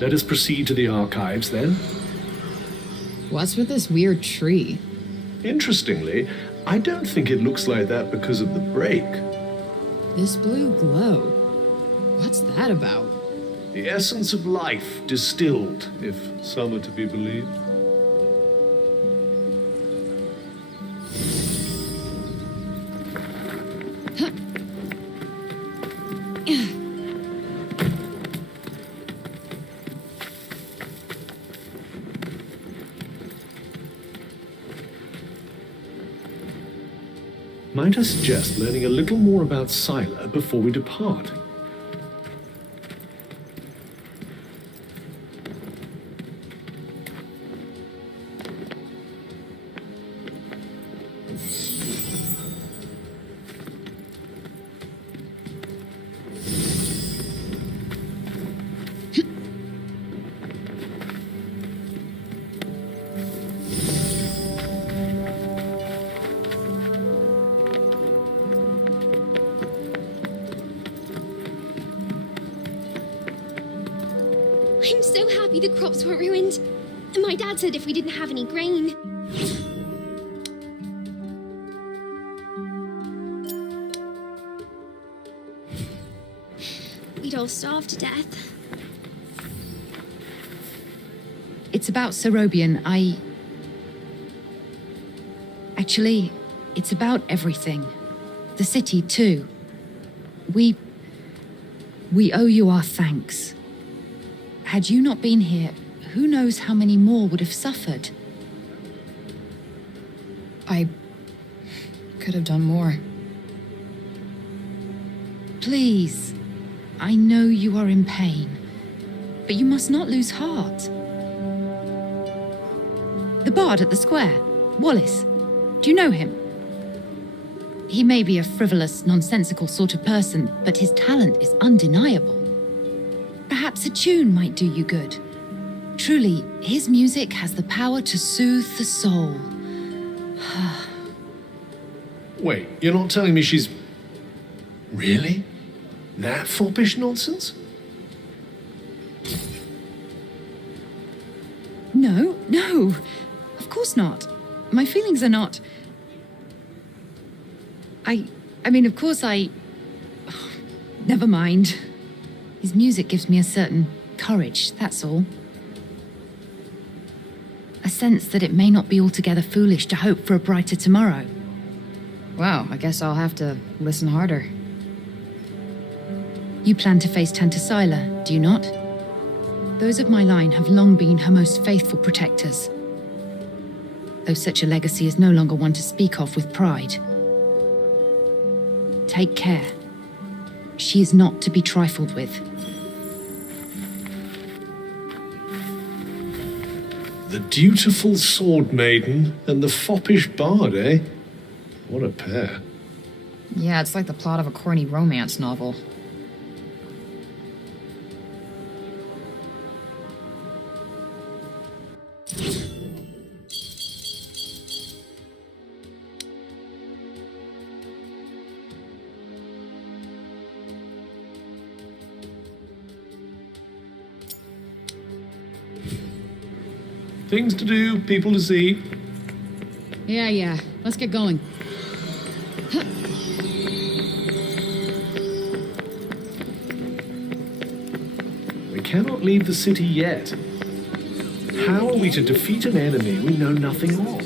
Let us proceed to the archives, then. What's with this weird tree? Interestingly, I don't think it looks like that because of the break. This blue glow. What's that about? The essence of life distilled, if some are to be believed. Might I suggest learning a little more about Scylla before we depart? I'm so happy the crops weren't ruined. And my dad said if we didn't have any grain. We'd all starve to death. It's about Cerobian. Actually, it's about everything. The city, too. We owe you our thanks. Had you not been here, who knows how many more would have suffered? I could have done more. Please, I know you are in pain, but you must not lose heart. The bard at the square, Wallace, do you know him? He may be a frivolous, nonsensical sort of person, but his talent is undeniable. Perhaps a tune might do you good. Truly, his music has the power to soothe the soul. Wait, you're not telling me she's... Really? That foppish nonsense? No, of course not. My feelings are not... I mean, of course never mind. His music gives me a certain courage, that's all. A sense that it may not be altogether foolish to hope for a brighter tomorrow. Wow, I guess I'll have to listen harder. You plan to face Tanta Scylla, do you not? Those of my line have long been her most faithful protectors. Though such a legacy is no longer one to speak of with pride. Take care. She is not to be trifled with. The dutiful sword maiden and the foppish bard, eh? What a pair. Yeah, it's like the plot of a corny romance novel. Things to do, people to see. Yeah. Let's get going. We cannot leave the city yet. How are we to defeat an enemy we know nothing of?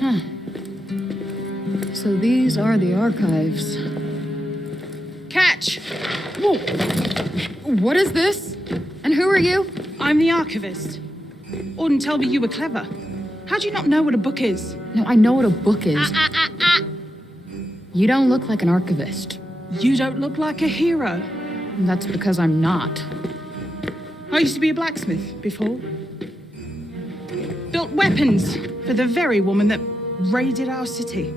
Huh. So these are the archives. Catch! Whoa! What is this? And who are you? I'm the archivist. Auden told me you were clever. How do you not know what a book is? No, I know what a book is. You don't look like an archivist. You don't look like a hero. That's because I'm not. I used to be a blacksmith before. Built weapons for the very woman that raided our city.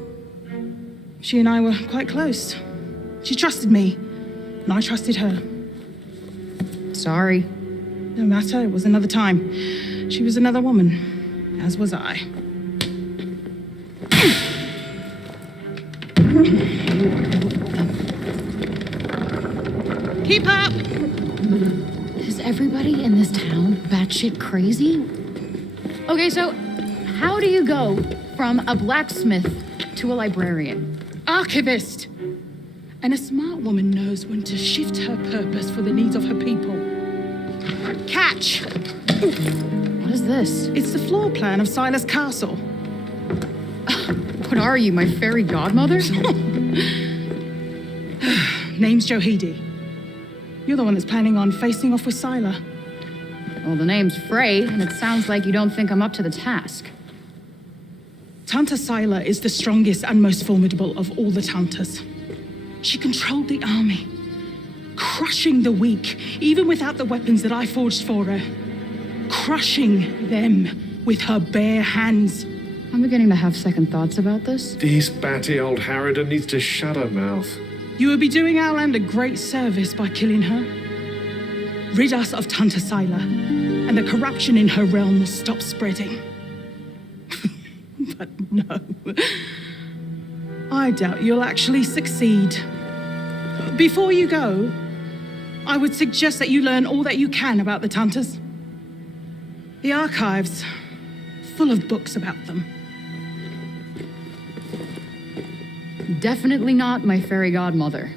She and I were quite close. She trusted me, and I trusted her. Sorry. No matter, it was another time. She was another woman, as was I. Keep up! Is everybody in this town batshit crazy? Okay, so how do you go from a blacksmith to a librarian? Archivist! And a smart woman knows when to shift her purpose for the needs of her people. Catch! What is this? It's the floor plan of Silas Castle. What are you, my fairy godmother? Name's Johidi. You're the one that's planning on facing off with Sila. Well, the name's Frey, and it sounds like you don't think I'm up to the task. Tanta Sila is the strongest and most formidable of all the Tantas. She controlled the army, crushing the weak, even without the weapons that I forged for her. Crushing them with her bare hands. I'm beginning to have second thoughts about this. This batty old Harridan needs to shut her mouth. You would be doing our land a great service by killing her. Rid us of Tanta Sila, and the corruption in her realm will stop spreading. But no, I doubt you'll actually succeed. Before you go, I would suggest that you learn all that you can about the Tantas. The archives, full of books about them. Definitely not my fairy godmother.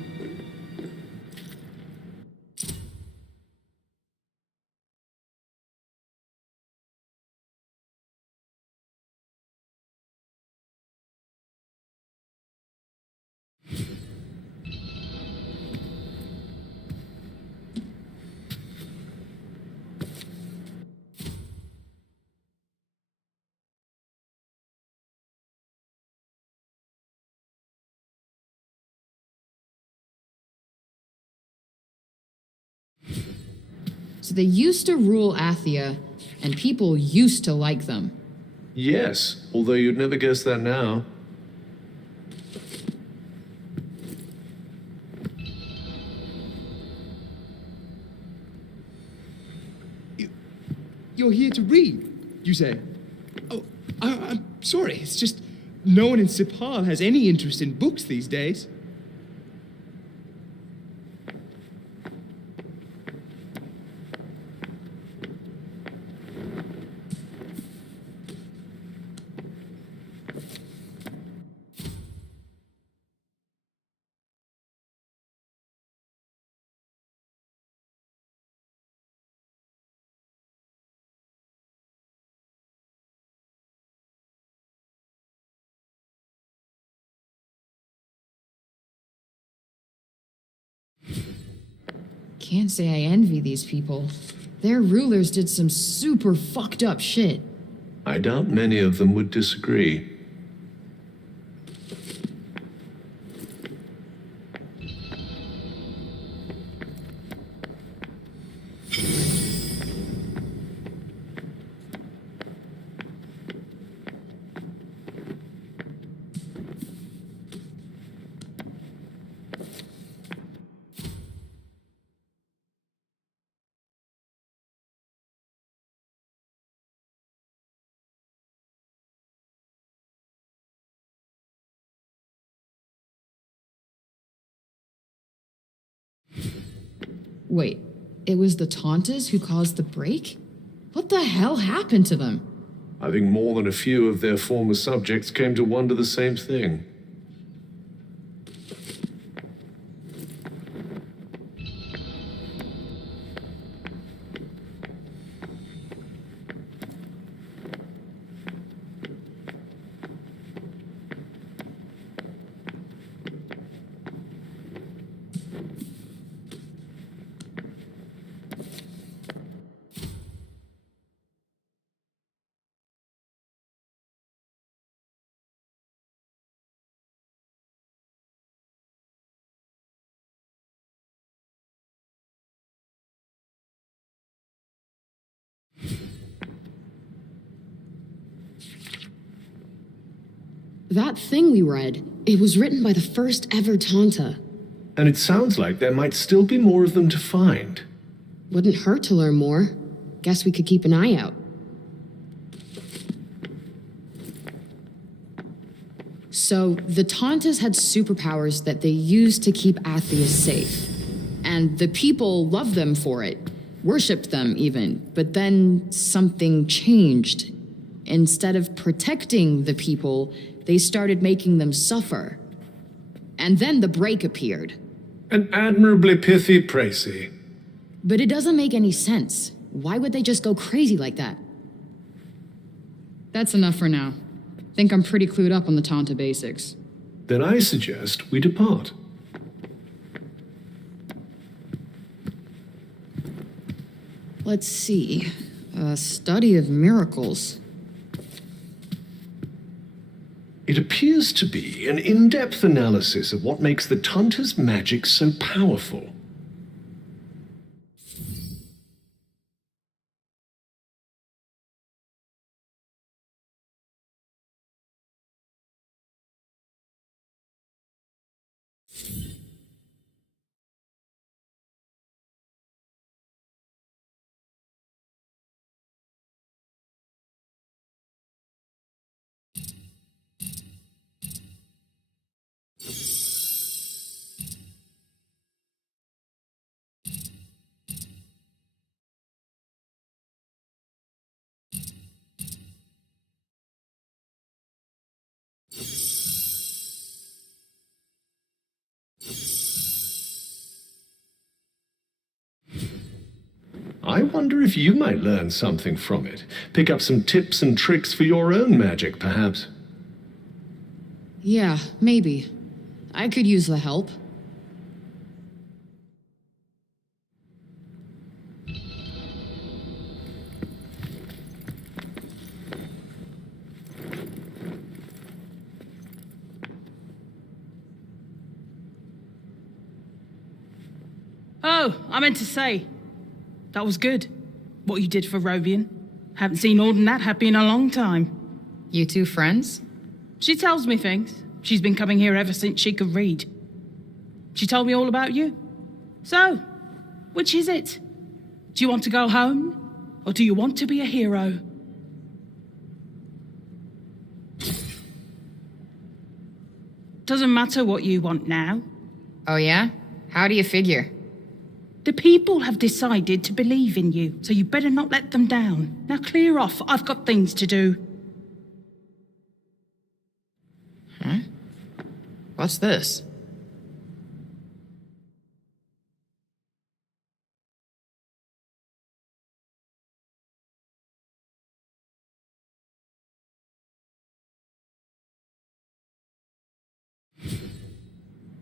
So they used to rule Athia, and people used to like them. Yes, although you'd never guess that now. You're here to read, you say? Oh, I'm sorry. It's just no one in Sipal has any interest in books these days. Can't say I envy these people. Their rulers did some super fucked up shit. I doubt many of them would disagree. Wait, it was the Taunters who caused the break? What the hell happened to them? I think more than a few of their former subjects came to wonder the same thing. That thing we read, it was written by the first ever Tanta. And it sounds like there might still be more of them to find. Wouldn't hurt to learn more. Guess we could keep an eye out. So, the Tantas had superpowers that they used to keep Atheus safe. And the people loved them for it. Worshipped them, even. But then something changed. Instead of protecting the people, they started making them suffer. And then the break appeared. An admirably pithy précis. But it doesn't make any sense. Why would they just go crazy like that? That's enough for now. Think I'm pretty clued up on the Tanta basics. Then I suggest we depart. Let's see. A study of miracles. It appears to be an in-depth analysis of what makes the Tanta's magic so powerful. I wonder if you might learn something from it. Pick up some tips and tricks for your own magic, perhaps. Yeah, maybe. I could use the help. Oh, I meant to say, that was good, what you did for Rovian. Haven't seen Auden that happy in a long time. You two friends? She tells me things. She's been coming here ever since she could read. She told me all about you. So, which is it? Do you want to go home? Or do you want to be a hero? Doesn't matter what you want now. Oh yeah? How do you figure? The people have decided to believe in you, so you better not let them down. Now clear off, I've got things to do. Huh? What's this?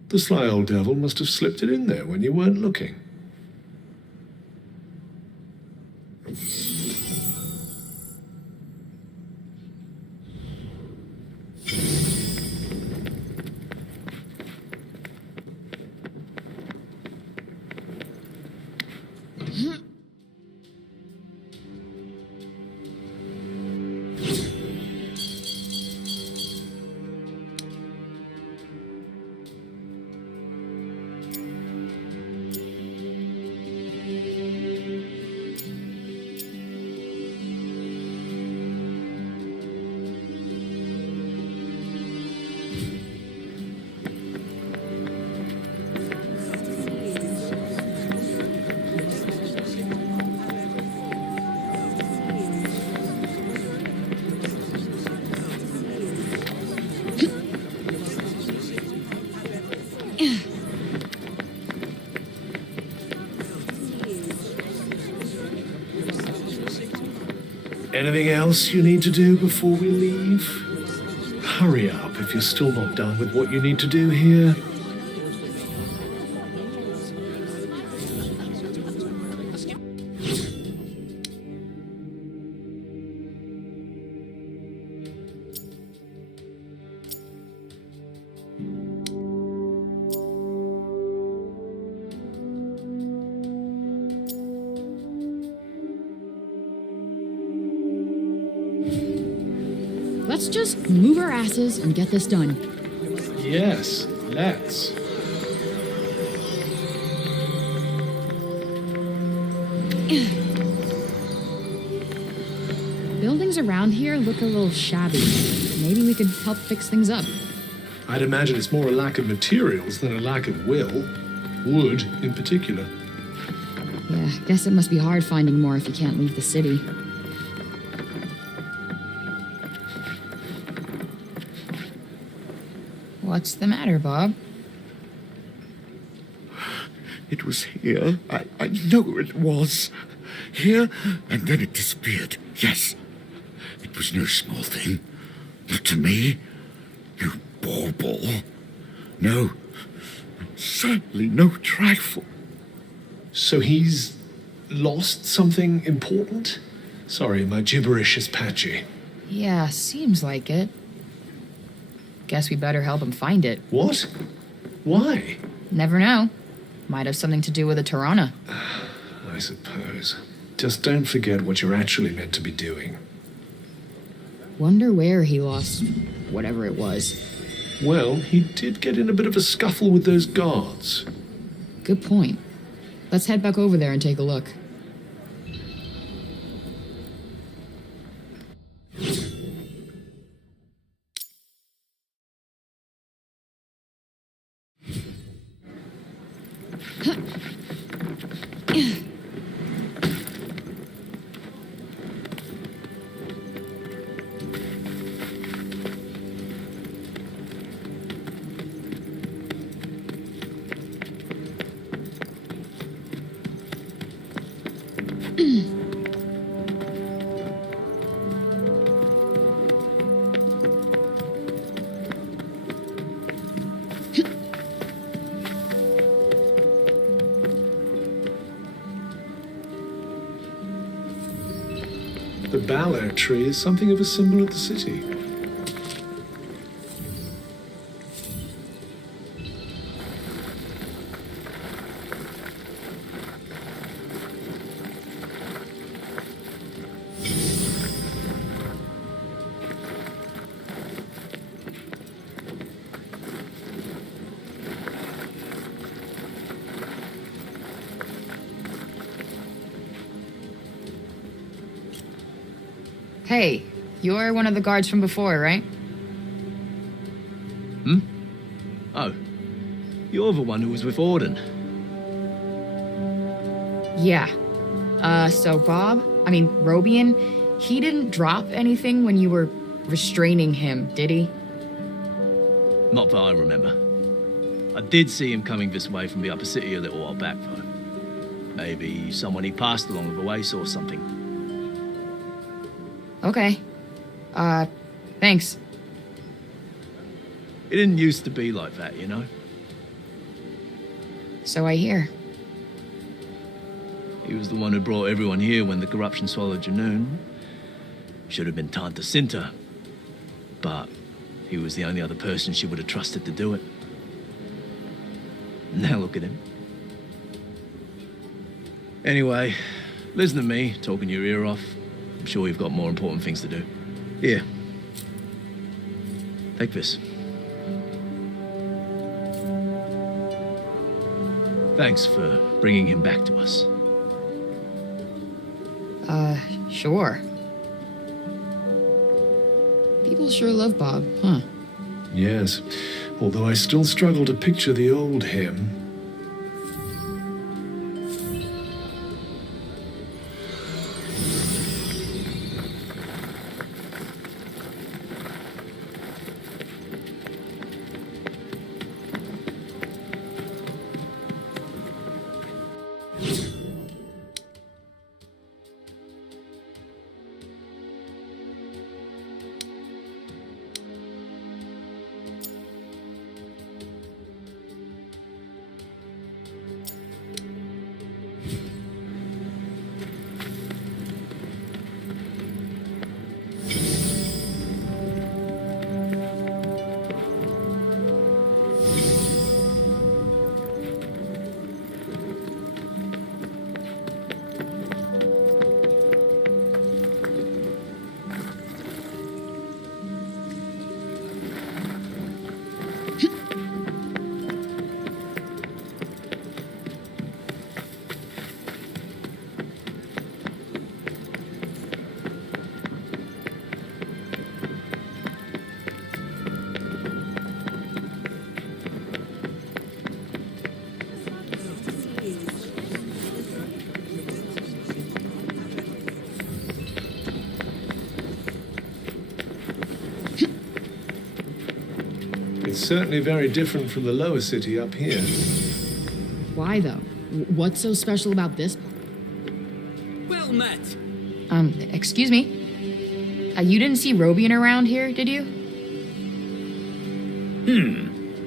The sly old devil must have slipped it in there when you weren't looking. Anything else you need to do before we leave? Hurry up if you're still not done with what you need to do here. Let's just move our asses and get this done. Yes, let's. Buildings around here look a little shabby. Maybe we could help fix things up. I'd imagine it's more a lack of materials than a lack of will. Wood, in particular. Yeah, guess it must be hard finding more if you can't leave the city. What's the matter, Bob? It was here. I know it was. Here, and then it disappeared. Yes. It was no small thing. Not to me. No bauble. No. Certainly no trifle. So he's lost something important? Sorry, my gibberish is patchy. Yeah, seems like it. Guess we better help him find it. What? Why? Never know. Might have something to do with a Tirana. I suppose. Just don't forget what you're actually meant to be doing. Wonder where he lost whatever it was. Well, he did get in a bit of a scuffle with those guards. Good point. Let's head back over there and take a look. The Balair tree is something of a symbol of the city. Hey, you're one of the guards from before, right? Oh. You're the one who was with Orden. Yeah. So Robian, he didn't drop anything when you were restraining him, did he? Not that I remember. I did see him coming this way from the upper city a little while back, though. Maybe someone he passed along the way saw something. Okay. Thanks. It didn't used to be like that, you know? So I hear. He was the one who brought everyone here when the corruption swallowed Janoon. Should have been Tanta Cinta. But he was the only other person she would have trusted to do it. Now look at him. Anyway, listen to me talking your ear off. I'm sure you've got more important things to do. Here. Take this. Thanks for bringing him back to us. Sure. People sure love Bob, huh? Yes, although I still struggle to picture the old him. It's certainly very different from the lower city up here. Why, though? What's so special about this? Well met. Excuse me? You didn't see Robian around here, did you?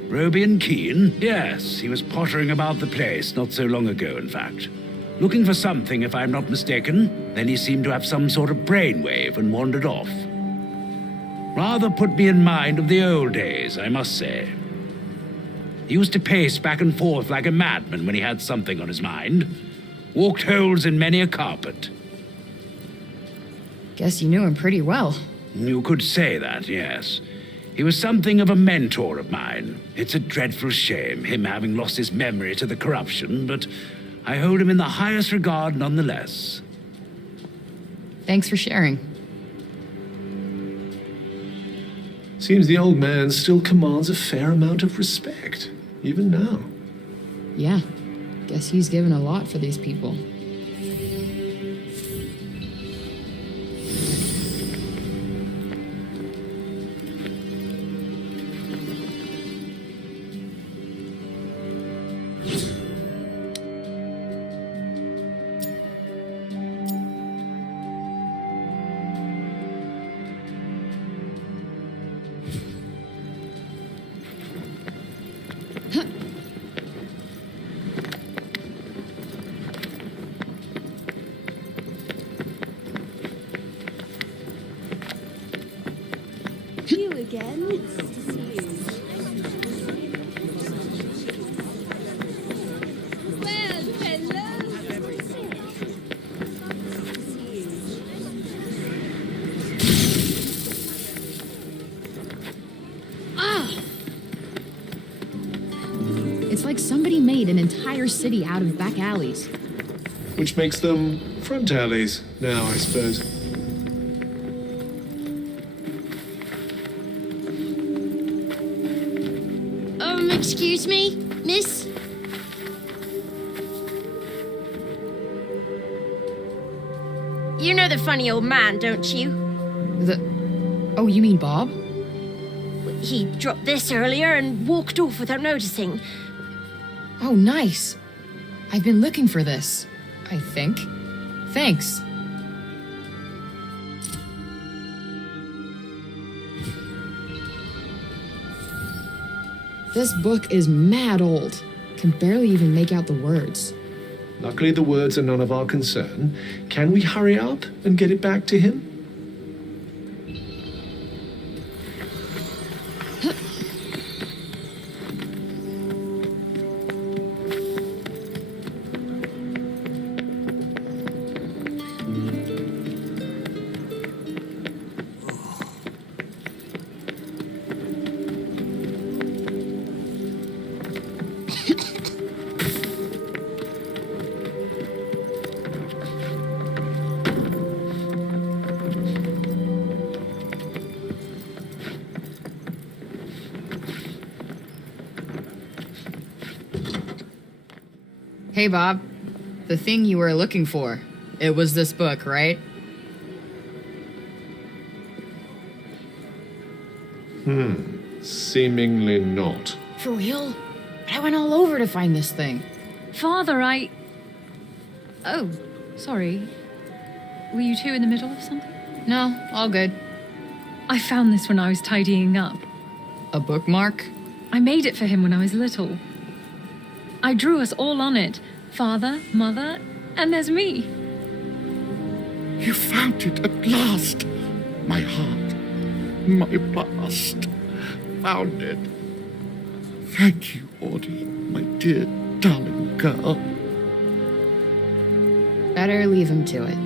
Robian Keene? Yes, he was pottering about the place not so long ago, in fact. Looking for something, if I'm not mistaken. Then he seemed to have some sort of brainwave and wandered off. Rather put me in mind of the old days, I must say. He used to pace back and forth like a madman when he had something on his mind. Walked holes in many a carpet. Guess you knew him pretty well. You could say that, yes. He was something of a mentor of mine. It's a dreadful shame, him having lost his memory to the corruption, but I hold him in the highest regard nonetheless. Thanks for sharing. Seems the old man still commands a fair amount of respect, even now. Yeah, guess he's given a lot for these people. You again? Nice to see you. Well, hello. It's like somebody made an entire city out of back alleys. Which makes them front alleys now, I suppose. Excuse me, miss? You know the funny old man, don't you? Oh, you mean Bob? He dropped this earlier and walked off without noticing. Oh, nice. I've been looking for this, I think. Thanks. This book is mad old. Can barely even make out the words. Luckily, the words are none of our concern. Can we hurry up and get it back to him? Hey, Bob. The thing you were looking for. It was this book, right? Seemingly not. For real? But I went all over to find this thing. Father, Oh, sorry. Were you two in the middle of something? No, all good. I found this when I was tidying up. A bookmark? I made it for him when I was little. I drew us all on it. Father, Mother, and there's me. You found it at last. My heart, my past. Found it. Thank you, Audie, my dear, darling girl. Better leave him to it.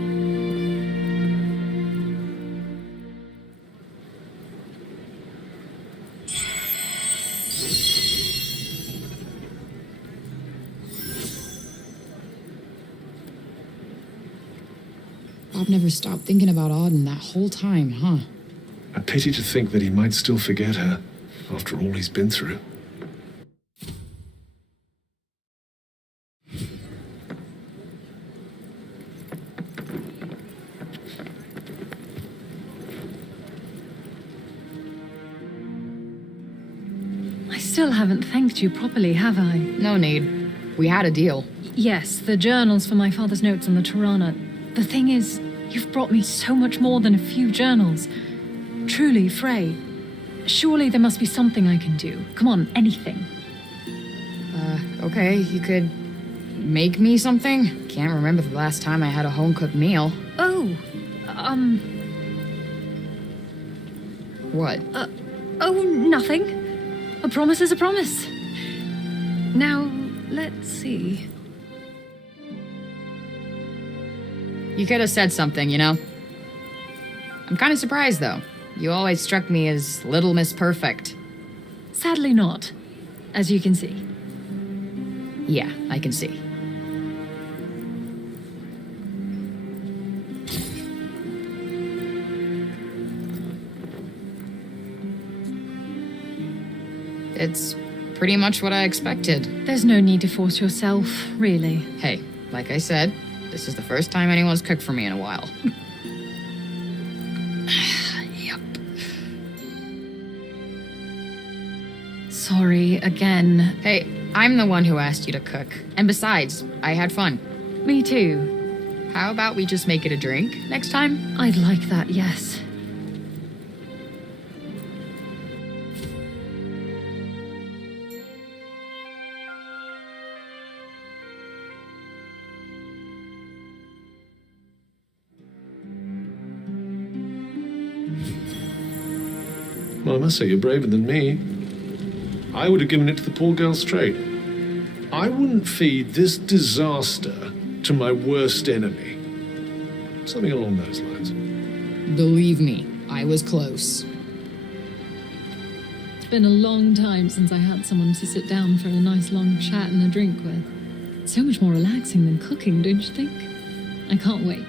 Bob never stopped thinking about Auden that whole time, huh? A pity to think that he might still forget her after all he's been through. I still haven't thanked you properly, have I? No need. We had a deal. Yes, the journals for my father's notes on the Tirana. The thing is, you've brought me so much more than a few journals. Truly, Frey. Surely there must be something I can do. Come on, anything. Okay, you could make me something? Can't remember the last time I had a home-cooked meal. Oh, What? Oh, nothing. A promise is a promise. Now, let's see. You could have said something, you know? I'm kind of surprised, though. You always struck me as Little Miss Perfect. Sadly not, as you can see. Yeah, I can see. It's pretty much what I expected. There's no need to force yourself, really. Hey, like I said, this is the first time anyone's cooked for me in a while. Yep. Sorry again. Hey, I'm the one who asked you to cook. And besides, I had fun. Me too. How about we just make it a drink next time? I'd like that, yes. Well, I must say, you're braver than me. I would have given it to the poor girl straight. I wouldn't feed this disaster to my worst enemy. Something along those lines. Believe me, I was close. It's been a long time since I had someone to sit down for a nice long chat and a drink with. It's so much more relaxing than cooking, don't you think? I can't wait.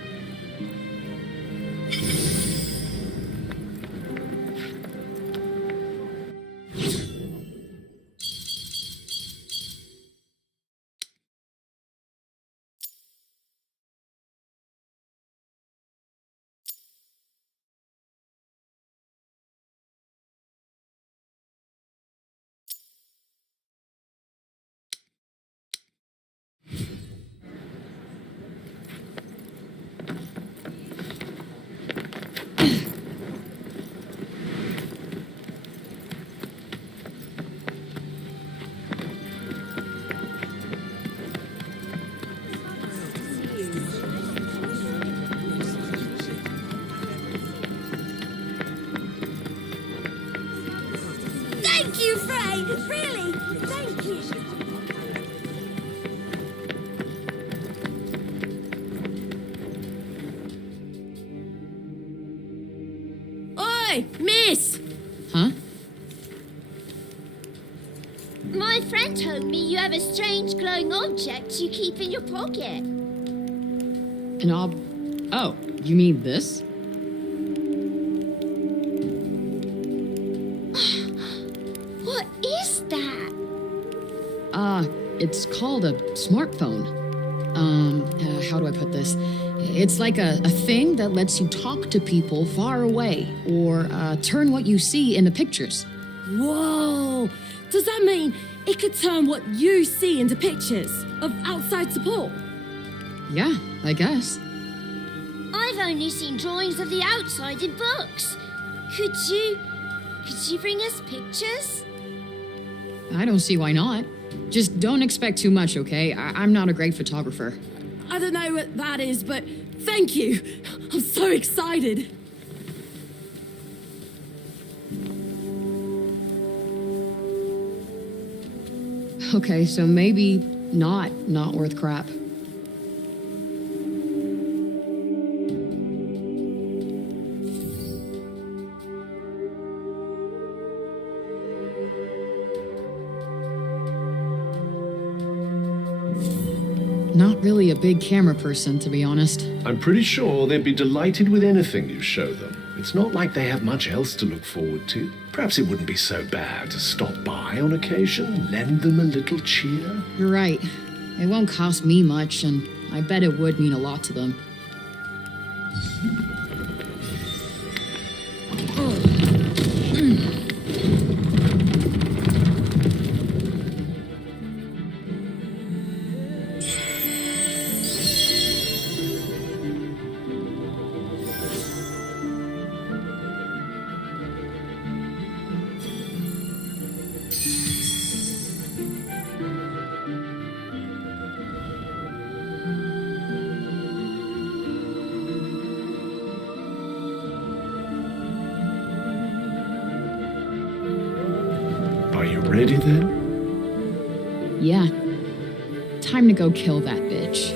Thank you, Frey! Really! Thank you! Oi, miss! Huh? My friend told me you have a strange glowing object you keep in your pocket. Oh, you mean this? What is that? It's called a smartphone. How do I put this? It's like a thing that lets you talk to people far away or turn what you see into pictures. Whoa! Does that mean it could turn what you see into pictures of outside support? Yeah, I guess. I've only seen drawings of the outside in books. Could you bring us pictures? I don't see why not. Just don't expect too much, okay? I'm not a great photographer. I don't know what that is, but thank you. I'm so excited. Okay, so maybe not worth crap. Not really a big camera person, to be honest. I'm pretty sure they'd be delighted with anything you show them. It's not like they have much else to look forward to. Perhaps it wouldn't be so bad to stop by on occasion, lend them a little cheer. You're right. It won't cost me much, and I bet it would mean a lot to them. Are you ready then? Yeah. Time to go kill that bitch.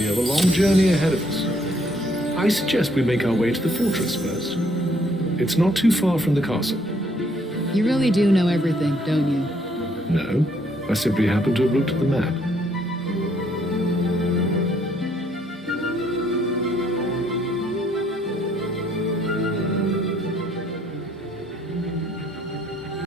We have a long journey ahead of us. I suggest we make our way to the fortress first. It's not too far from the castle. You really do know everything, don't you? No, I simply happen to have looked at the map.